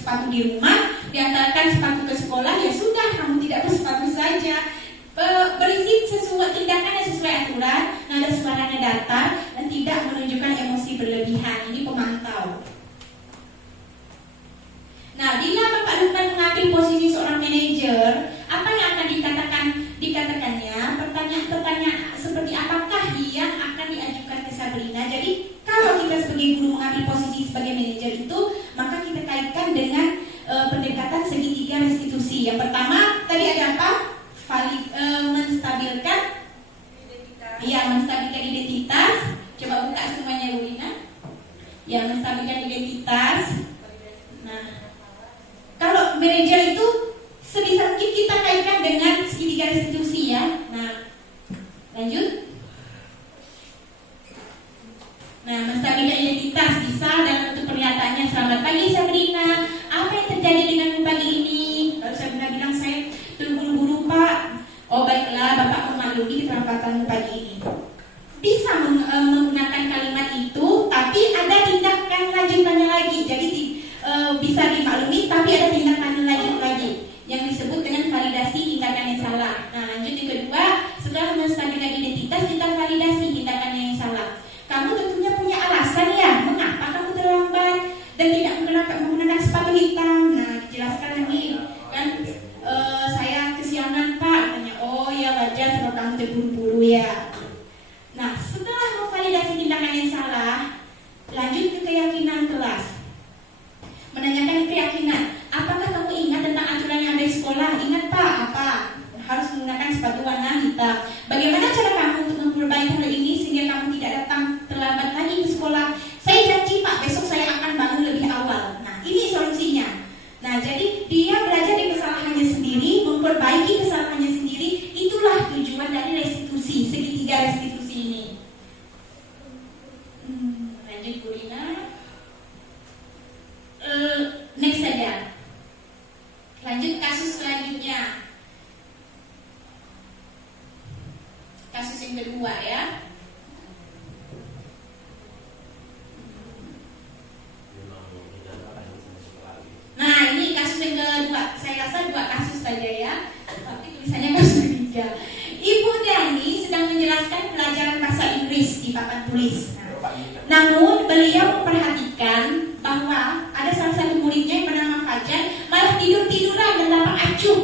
bersepatu di rumah, diantarkan sepatu ke sekolah, ya sudah, kamu tidak bersepatu saja. Berisi sesuai tindakan yang sesuai aturan, nada suaranya datar, dan tidak menunjukkan emosi berlebihan. Ini pemantau. Nah, bila Bapak Lukman mengambil posisi seorang manajer, apa yang akan dikatakannya? Pertanyaan seperti apakah yang akan diajukan ke Sabrina? Jadi, kalau kita sebagai guru mengambil posisi sebagai manajer itu, maka kita kaitkan dengan pendekatan segitiga restitusi. Yang pertama, tadi ada apa? Menstabilkan identitas. Ya, menstabilkan identitas. Coba buka semuanya, Bu Lina. Ya, menstabilkan identitas. Nah, kalau manajer itu sebisa mungkin kita kaitkan dengan segitiga restitusi ya. Nah, lanjut. Nah, menstabilkan identitas bisa dalam bentuk pernyataannya, selamat pagi Sabrina, apa yang terjadi denganmu pagi ini? Lalu Sabrina bilang, saya terburu-buru Pak. Oh baiklah, Bapak memaklumi keterlambatanmu pagi ini. Bisa menggunakan kalimat itu, tapi ada tindakan lanjutannya lagi. Jadi bisa dimaklumi, tapi ada tindakan lanjut lagi yang disebut dengan validasi tindakan yang salah. Nah, lanjut yang kedua, setelah menstabilkan identitas, kita validasi tindakan yang salah. Kamu tentunya punya alasan ya, mengapa kamu terlambat dan tidak menggunakan sepatu hitam. Nah, dijelaskan lagi kan, saya kesiangan Pak. Tanya, oh ya wajar sebab kamu terburu-buru ya. Nah, setelah memvalidasi tindakan yang salah, lanjut ke keyakinan kelas. Menanyakan keyakinan, apakah kamu ingat tentang aturan yang ada di sekolah? Ingat Pak, apa? Harus menggunakan sepatu warna hitam. Bagaimana cara kamu untuk memperbaiki hal ini sehingga kamu tidak datang terlambat lagi ke sekolah? Saya janji Pak, besok saya akan bangun lebih awal. Nah, ini solusinya. Nah, jadi dia belajar dari kesalahannya sendiri, memperbaiki kesalahannya sendiri. Itulah tujuan dari restitusi, segitiga restitusi ini. Lanjut Bu Rina. Next saja. Lanjut kasus selanjutnya. Kasus yang kedua ya. Nah, ini kasus yang kedua. Saya rasa 2 kasus saja ya. Tapi tulisannya kasus ketiga. Ibu Dani sedang menjelaskan pelajaran bahasa Inggris di papan tulis. Namun beliau memperhatikan bahwa ada salah satu muridnya yang bernama Fajar malah tidur-tiduran dan lapang acuh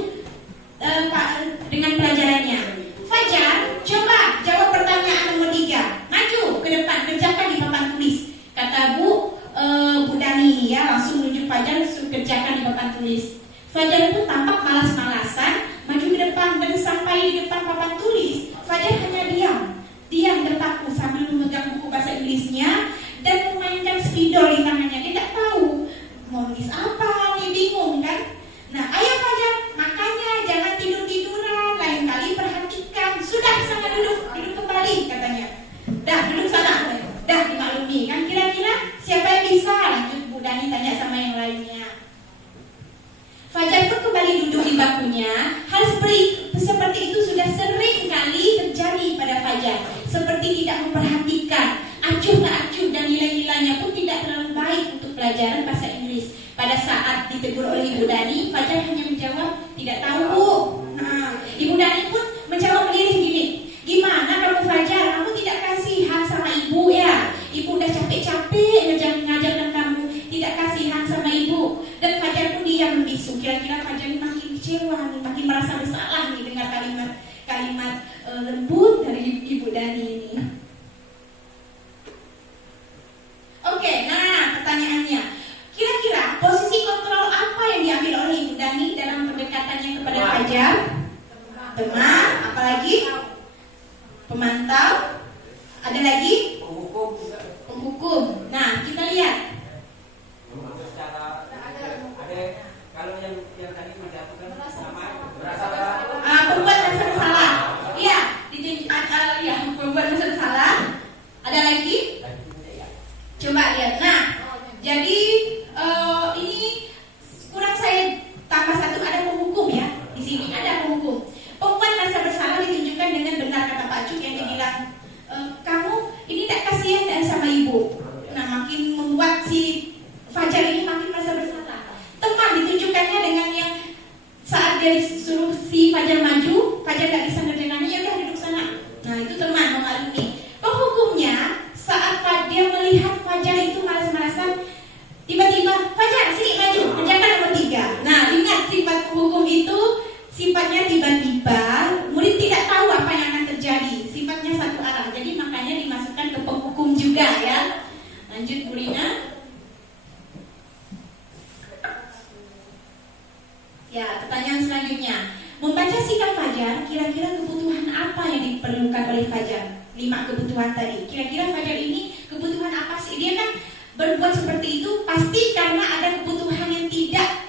dengan pelajarannya. Fajar, coba jawab pertanyaan nomor 3. Maju ke depan, kerjakan di papan tulis. Kata Bu Dani ya, langsung menunjuk Fajar, langsung kerjakan di papan tulis. Fajar itu tampak malas-malasan, maju ke depan dan sampai di depan papan tulis. Fajar hanya diam terpaku sambil memegang buku bahasa Inggrisnya dan memainkan spidol di tangannya. Dia tidak tahu mau nulis apa, dia bingung kan. Nah, ayo Fajar, makanya jangan tidur-tiduran, lain kali perhatikan. Sudah, sana duduk kembali katanya. Dah, duduk sana. Dah dimaklumi kan, kira-kira siapa yang bisa? Lanjut Bu Dani tanya sama yang lainnya. Fajar pun kembali duduk di bakunya. Hal seperti itu sudah sering kali terjadi pada Fajar. Seperti tidak memperhatikan, acuh tak acuh, dan nilai-nilainya pun tidak terlalu baik untuk pelajaran bahasa Inggris. Pada saat ditegur oleh Ibu Dani, Fajar hanya menjawab, tidak tahu Bu. Nah, Ibu Dani pun menjawab melirih gini, gimana kamu Fajar, kamu tidak kasihan sama Ibu ya? Ibu udah capek-capek ngajarkan kamu, tidak kasihan sama Ibu. Dan Fajar pun diam membisu. Kira-kira Fajar ini makin kecewa nih, makin merasa bersalah nih dengar kalimat lembut dari Ibu Dani ini. Oke, nah pertanyaannya, kira-kira posisi kontrol apa yang diambil oleh Ibu Dani dalam pendekatannya kepada Fajar? Teman, apalagi? Pemantau. Ada lagi? Penghukum. Nah, kita lihat. Kalau yang tadi menjatuhkan sama Pembuat merasa bersalah. Iya, pembuat merasa bersalah. Ada lagi? Coba lihat. Nah, jadi ini kurang saya tambah satu, ada penghukum ya. Di sini ada penghukum. Pembuat merasa bersalah ditunjukkan dengan benar kata Pak Cuk yang dibilang, kamu ini tak kasihan sama Ibu. Nah, makin membuat si Fajar ini makin merasa bersalah. diperlukan oleh Fajar. 5 kebutuhan tadi. Kira-kira Fajar ini kebutuhan apa sih? Dia kan berbuat seperti itu pasti karena ada kebutuhan yang tidak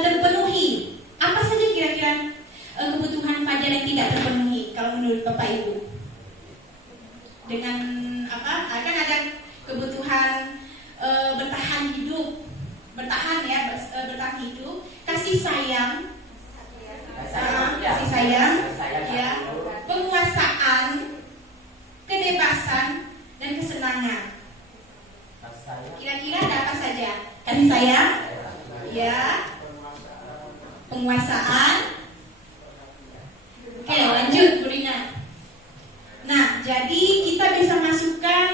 terpenuhi. Apa saja kira-kira kebutuhan Fajar yang tidak terpenuhi kalau menurut Bapak Ibu? Dengan apa? Akan ada kebutuhan bertahan hidup, bertahan hidup, kasih sayang, ya, penguasaan, kebebasan, dan kesenangan. Kira-kira ada apa saja? Kasih sayang, ya, penguasaan. Oke, lanjut Bu Rina. Nah, jadi kita bisa masukkan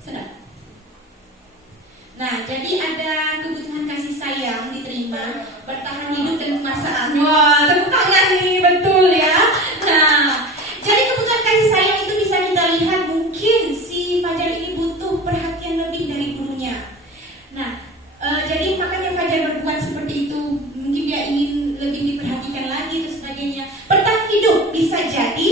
sedang. Nah, jadi ada kebutuhan kasih sayang diterima, bertahan hidup dan penguasaan. Wah, tepuk tangan nih, betul ya. Nah, jadi kebutuhan kasih sayang itu bisa kita lihat mungkin si Fajar ini butuh perhatian lebih dari gurunya. Nah, jadi makanya Fajar berbuat seperti itu. Mungkin dia ingin lebih diperhatikan lagi dan sebagainya. Bertahan hidup bisa jadi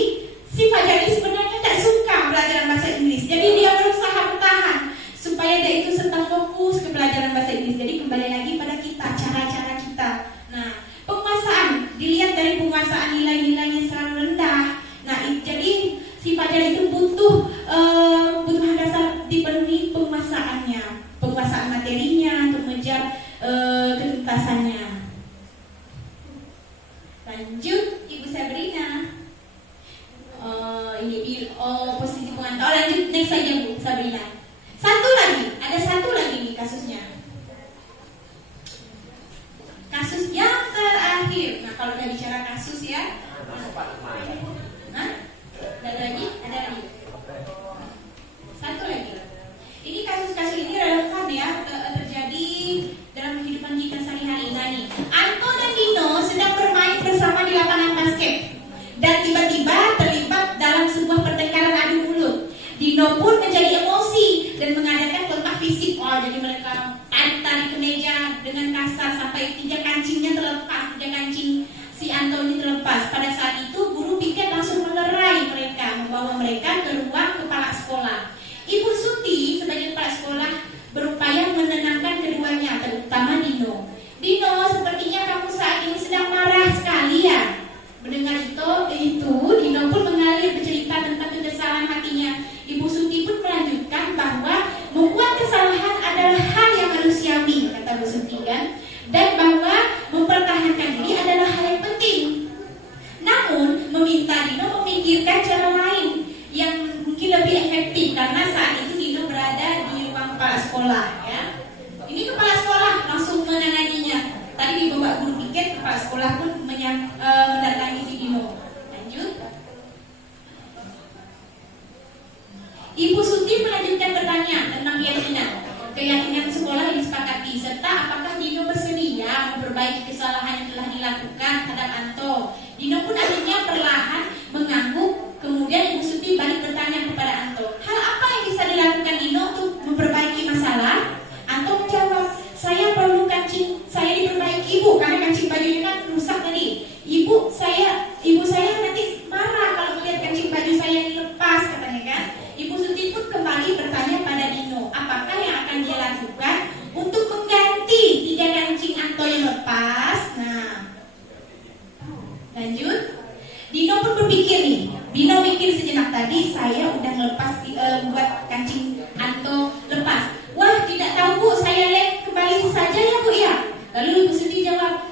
si Fajar ini sebenarnya tidak suka pelajaran bahasa Inggris. Jadi dia berusaha bertahan supaya dia itu tetap fokus ke pelajaran bahasa Inggris. Jadi kembali lagi pada kita, cara-cara kita. Nah, penguasaan dilihat dari penguasaan nilai-nilainya selalu rendah. Nah, jadi si Fajar itu butuh kebutuhan dasar dipenuhi penguasaannya, penguasaan materinya untuk mengejar ketuntasannya. Lanjut, Ibu Sabrina. Ini posisi pengantau. Lanjut next saja Bu Sabrina. Ada satu lagi nih kasusnya. Kasus yang terakhir. Nah, kalau udah bicara kasus ya. Ada lagi? Satu lagi. Ini kasus-kasus ini relevan ya, terjadi dalam kehidupan kita sehari-hari. Nah nih, Anto dan Dino sedang bermain bersama di lapangan basket dan tiba-tiba terlibat dalam sebuah pertengkaran adu mulut. Dino pun menjadi emosi dan mengadakan kontak fisik. Jadi mereka tarik ke meja dengan kasar sampai 3 kancingnya terlepas, 3 kancing si Anto ini terlepas. Pada saat itu guru piket langsung melerai mereka, membawa mereka ke ruang kepala sekolah. Ibu Suti sebagai kepala sekolah berupaya menenangkan keduanya, terutama Dino. Dino, sepertinya kamu saat ini sedang marah sekali ya. Mendengar itu Dino pun mengalir bercerita tentang kekesalan hatinya. Ibu Suti pun melanjutkan bahwa membuat kesalahan adalah hal yang manusiawi, kata Bu Suti kan, dan bahwa mempertahankan diri adalah hal yang penting. Namun meminta Dino memikirkan cara lain yang mungkin lebih efektif karena saat itu Dino berada di ruang kepala sekolah ya. Ini kepala sekolah langsung menanganinya. Tadi di babak guru piket kepala sekolah pun mendatangi si Dino. Lanjut. Ibu Suti melanjutkan bertanya tentang keyakinan sekolah yang disepakati serta apakah Dino bersedia memperbaiki kesalahan yang telah dilakukan terhadap Anto. Dino pun akhirnya perlahan mengangguk. Kemudian Ibu Suti balik bertanya kepada Anto, hal apa yang bisa dilakukan Dino untuk memperbaiki masalah? Anto menjawab, saya perlu kancing saya diperbaiki Ibu, karena kancing bajunya kan rusak tadi. Ibu saya nanti marah kalau melihat kancing baju saya dilepas, katanya kan. Ibu Suti pun kembali bertanya pada Dino, apakah yang akan dia lakukan untuk mengganti 3 kancing Anto yang lepas? Nah, lanjut. Dino pun berpikir nih. Dino mikir sejenak, tadi saya udah ngelepas buat kancing Anto lepas. Wah, tidak tahu Bu, saya lem kembali saja ya Bu ya. Lalu Ibu Suti jawab.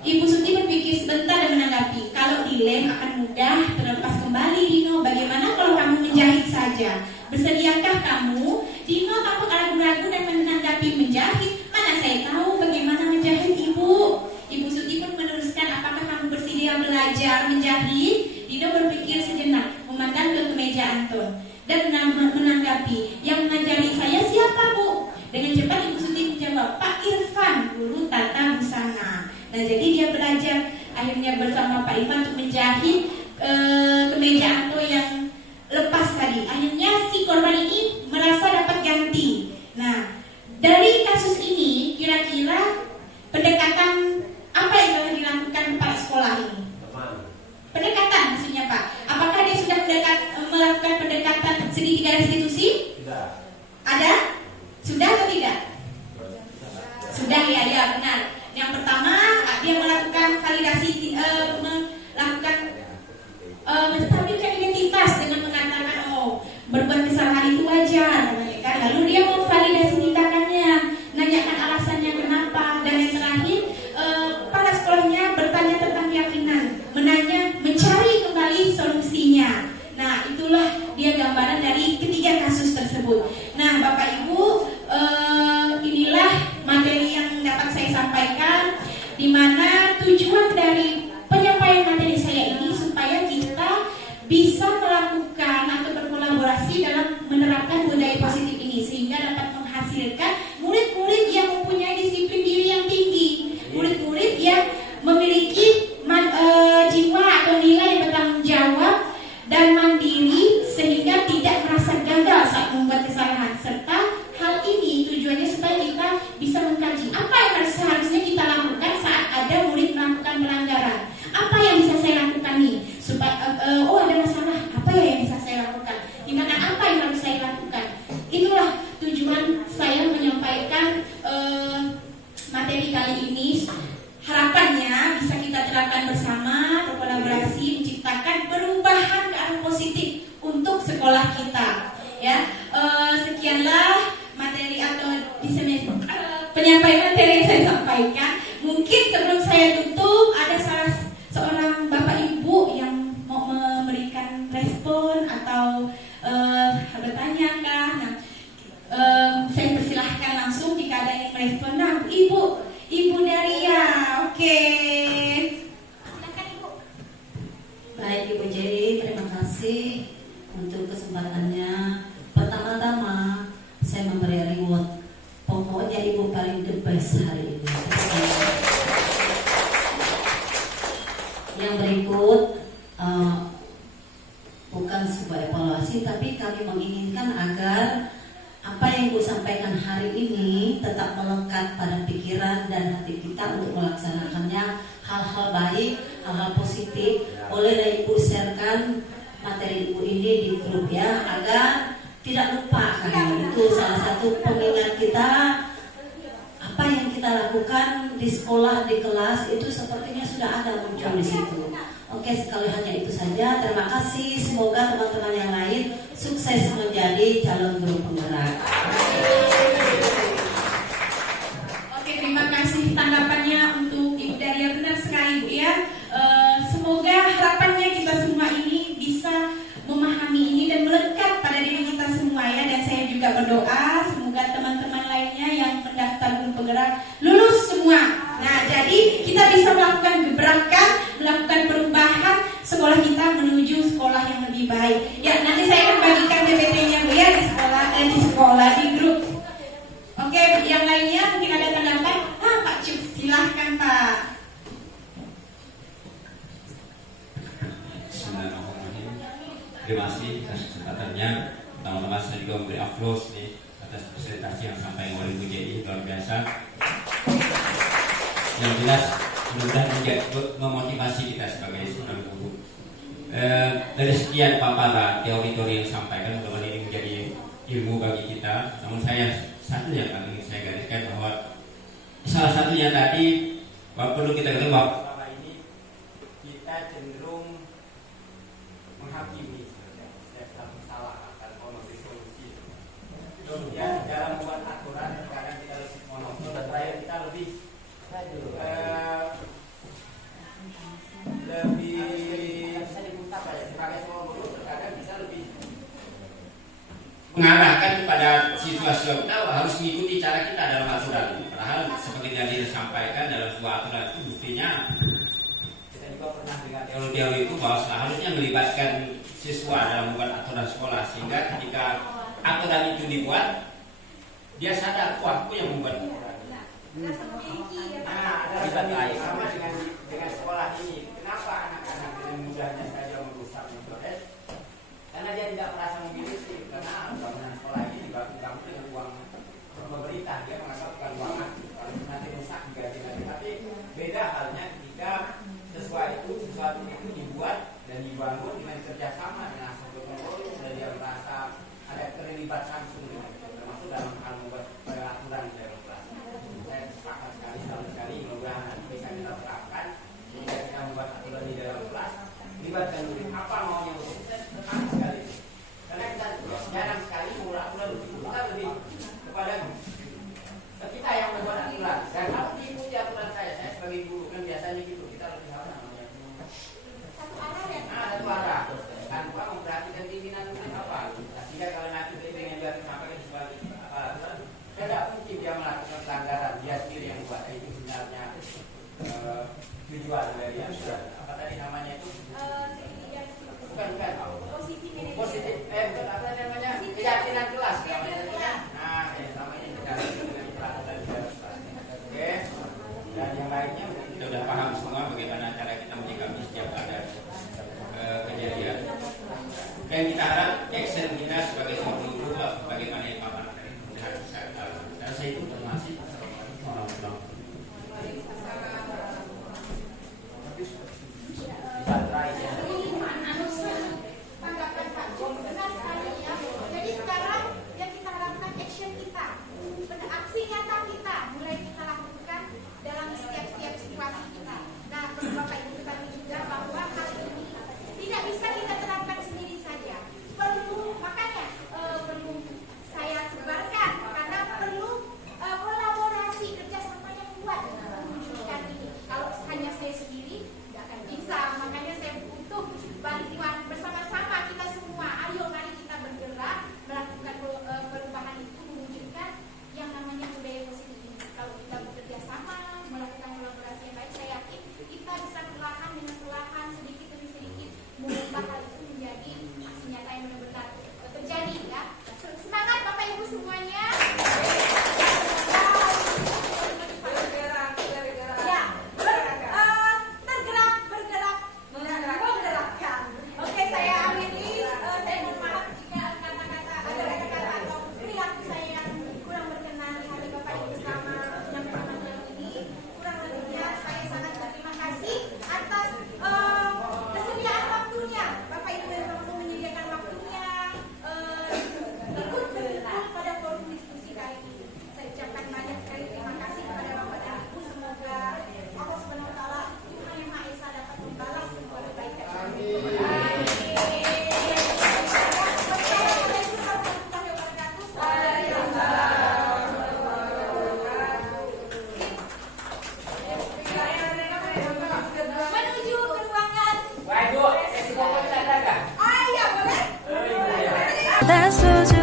Ibu Suti berpikir sebentar dan menanggapi, kalau dilem akan mudah terlepas kembali Dino. Bagaimana kalau kamu menjahit saja? Bersediakah kamu? Dino takut ragu-ragu dan menanggapi, menjahit. Mana saya tahu bagaimana menjahit Ibu. Ibu Suti pun meneruskan, apakah kamu bersedia belajar menjahit? Dino berpikir sejenak, memandang ke kemeja Anton dan menanggapi, yang mengajari saya siapa Bu? Dengan cepat Ibu Suti menjawab, Pak Irfan, guru tata busana. Nah, jadi dia belajar akhirnya bersama Pak Irfan untuk menjahit kemeja Anto yang lepas tadi. Akhirnya si korban ini merasa dapat ganti. Nah, dari kasus ini kira-kira pendekatan apa yang telah dilakukan kepala sekolah ini? Pendekatan maksudnya Pak. Apakah tersebut. Nah, Bapak Ibu, inilah materi yang dapat saya sampaikan, di mana tujuan dari penyampaian materi saya ini supaya kita bisa melakukan atau berkolaborasi dalam menerapkan budaya positif ini, sehingga dapat menghasilkan murid-murid yang mempunyai disiplin diri yang tinggi, murid-murid yang memiliki jiwa atau nilai yang bertanggung jawab dan mandiri, sehingga tidak merasa gagal saat membuat kesalahan. Serta hal ini tujuannya supaya kita bisa mengkaji apa yang seharusnya kita lakukan saat ada murid melakukan pelanggaran. Apa yang bisa saya lakukan nih supaya ada masalah, apa ya yang bisa saya lakukan, tindakan apa yang harus saya lakukan. Itulah tujuan saya menyampaikan materi kali ini. Harapannya bisa kita terapkan bersama, berkolaborasi, menciptakan perubahan ke arah positif untuk sekolah kita. Ya, sekianlah materi atau penyampaian materi yang saya sampaikan. Mungkin sebelum saya tutup, ada salah seorang Bapak Ibu yang mau memberikan respon atau bertanya kah? Nah, saya persilahkan langsung jika ada yang merespon. Nah, Ibu Daria, oke. Silakan Ibu. Baik Ibu Jerry, terima kasih untuk kesempatannya. Pertama-tama saya memberi reward. Pokoknya Ibu paling the best hari ini. Yang berikut bukan sebuah evaluasi, tapi kami menginginkan agar apa yang Ibu sampaikan hari ini tetap melekat pada pikiran dan hati kita untuk melaksanakannya. Hal-hal baik, hal-hal positif boleh Ibu sharekan materi Ibu ini di grup ya, agar tidak lupa kan. Itu salah satu pengingat kita. Apa yang kita lakukan di sekolah, di kelas itu sepertinya sudah ada muncul di situ. Oke, sekali hanya itu saja. Terima kasih. Semoga teman-teman yang lain sukses menjadi calon guru penggerak. Oke, terima kasih tanggapannya untuk Ibu Daria. Benar sekali Bu ya. Semoga harapannya kita semua ini bisa memahami ini dan melekat pada diri kita semua ya. Dan saya juga berdoa semoga teman-teman lainnya yang mendaftar guru penggerak lulus semua. Nah, jadi kita bisa melakukan gebrakan, melakukan perubahan sekolah kita menuju sekolah yang lebih baik. Ya, nanti saya akan bagikan PPT-nya Bu ya di sekolah di grup. Oke, yang lainnya mungkin ada tanggapan? Pak Cuk, silahkan Pak. Bismillahirrahmanirrahim. Terima kasih atas kesempatannya. Teman-teman, saya juga memberi aplaus nih atas presentasi yang sampai oleh Bu Jadi, luar biasa. Yang jelas mudah memotivasi kita sebagai seorang guru. Dari sekian paparan teori-teori yang disampaikan, mudah-mudahan ini menjadi ilmu bagi kita. Namun satu yang ingin saya gariskan bahwa salah satunya tadi bahwa perlu kita ketahui bahwa selama ini kita cenderung menghakimi setiap satu salah tanpa memberi solusi. Kemudian dalam membuat aturan kadang kita lebih monoton dan terakhir kita lebih sebagai seorang guru terkadang bisa lebih mengarahkan kepada situasi yang kita harus mengikuti cara kita dalam aturan. Padahal seperti yang disampaikan dalam sebuah aturan itu buktinya kita juga pernah dengar teori-teori itu bahwa seharusnya melibatkan siswa dalam membuat aturan sekolah, sehingga ketika aturan itu dibuat dia sadar, wah aku yang membuat aturan. Bisa baik sama dengan sekolah ini. Kenapa anak-anak dengan mudahnya saja merusak mencoret? Karena dia tidak merasa memiliki, karena bangunan sekolah ini dibangun dengan uang pemerintah. Dia menganggap bukan uang nanti rusak diganti nanti. Tapi beda halnya ketika sesuatu itu dibuat dan dibangun dengan kerjasama dengan satu pengurus dan dia merasa ada keterlibatan langsung termasuk dalam hal membuat peraturan dalam kelas. Saya sepakat sekali mudah-mudahan bisa kita terapkan jika kita membuat aturan di dalam kelas, libatkan murid apa maunya untuk kita senang sekali. Karena kita jarang sekali membuat aturan, kita lebih kepada kita yang membuat aturan dan harus diikuti aturan saya sebagai guru kan biasanya gitu, kita lebih harus namanya satu arah tanpa memperhatikan pimpinan apa. Sehingga kalau nanti dengan juga disampaikan Dan kita harap action kita sebagai seorang guru bagaimana yang Bapak tadi saya itu termasuk orang tua. Tanggapan Pak Jo benar sekali ya. Jadi sekarang yang kita harapkan action kita, aksi nyata kita mulai kita lakukan dalam setiap situasi kita. Nah, perlu Bapak Ibu ketahui juga bahwa hal ini tidak bisa kita terapkan sendiri saja. Makanya perlu saya sebarkan karena perlu kolaborasi kerjasama yang kuat dalam mewujudkan ini. Kalau hanya saya sendiri tidak akan bisa. Makanya saya butuh bantuan bersama-sama kita semua. Ayo mari kita bergerak melakukan perubahan itu, mewujudkan yang namanya budaya positif ini. Kalau kita bekerja sama melakukan kolaborasi yang baik, saya yakin kita bisa perlahan dengan perlahan, sedikit demi sedikit mengubah hal itu menjadi aksi nyata yang benar-benar terjadi ya. Semangat Bapak Ibu semuanya. Ya, tergerak, bergerak, menggerakkan. Oke, saya akhiri. Saya mohon maaf jika kata-kata atau perilaku saya yang kurang berkenan di hati Bapak Ibu selama menyampaikan materi ini. Kurang lebihnya saya sangat berterima kasih atas kesediaan waktunya. Bapak Ibu yang mampu menyediakan waktunya ikut bergerak pada forum diskusi kali ini. Saya ucapkan banyak sekali terima kasih kepada Bapak dan Ibu. Semoga Allah Subhanahu wa taala Tuhan Yang Maha Esa dapat membalas semua kebaikan. Menuju ke ruangan. Wah, Ibu, saya semua kita ada. Ah, iya boleh. 다 소중한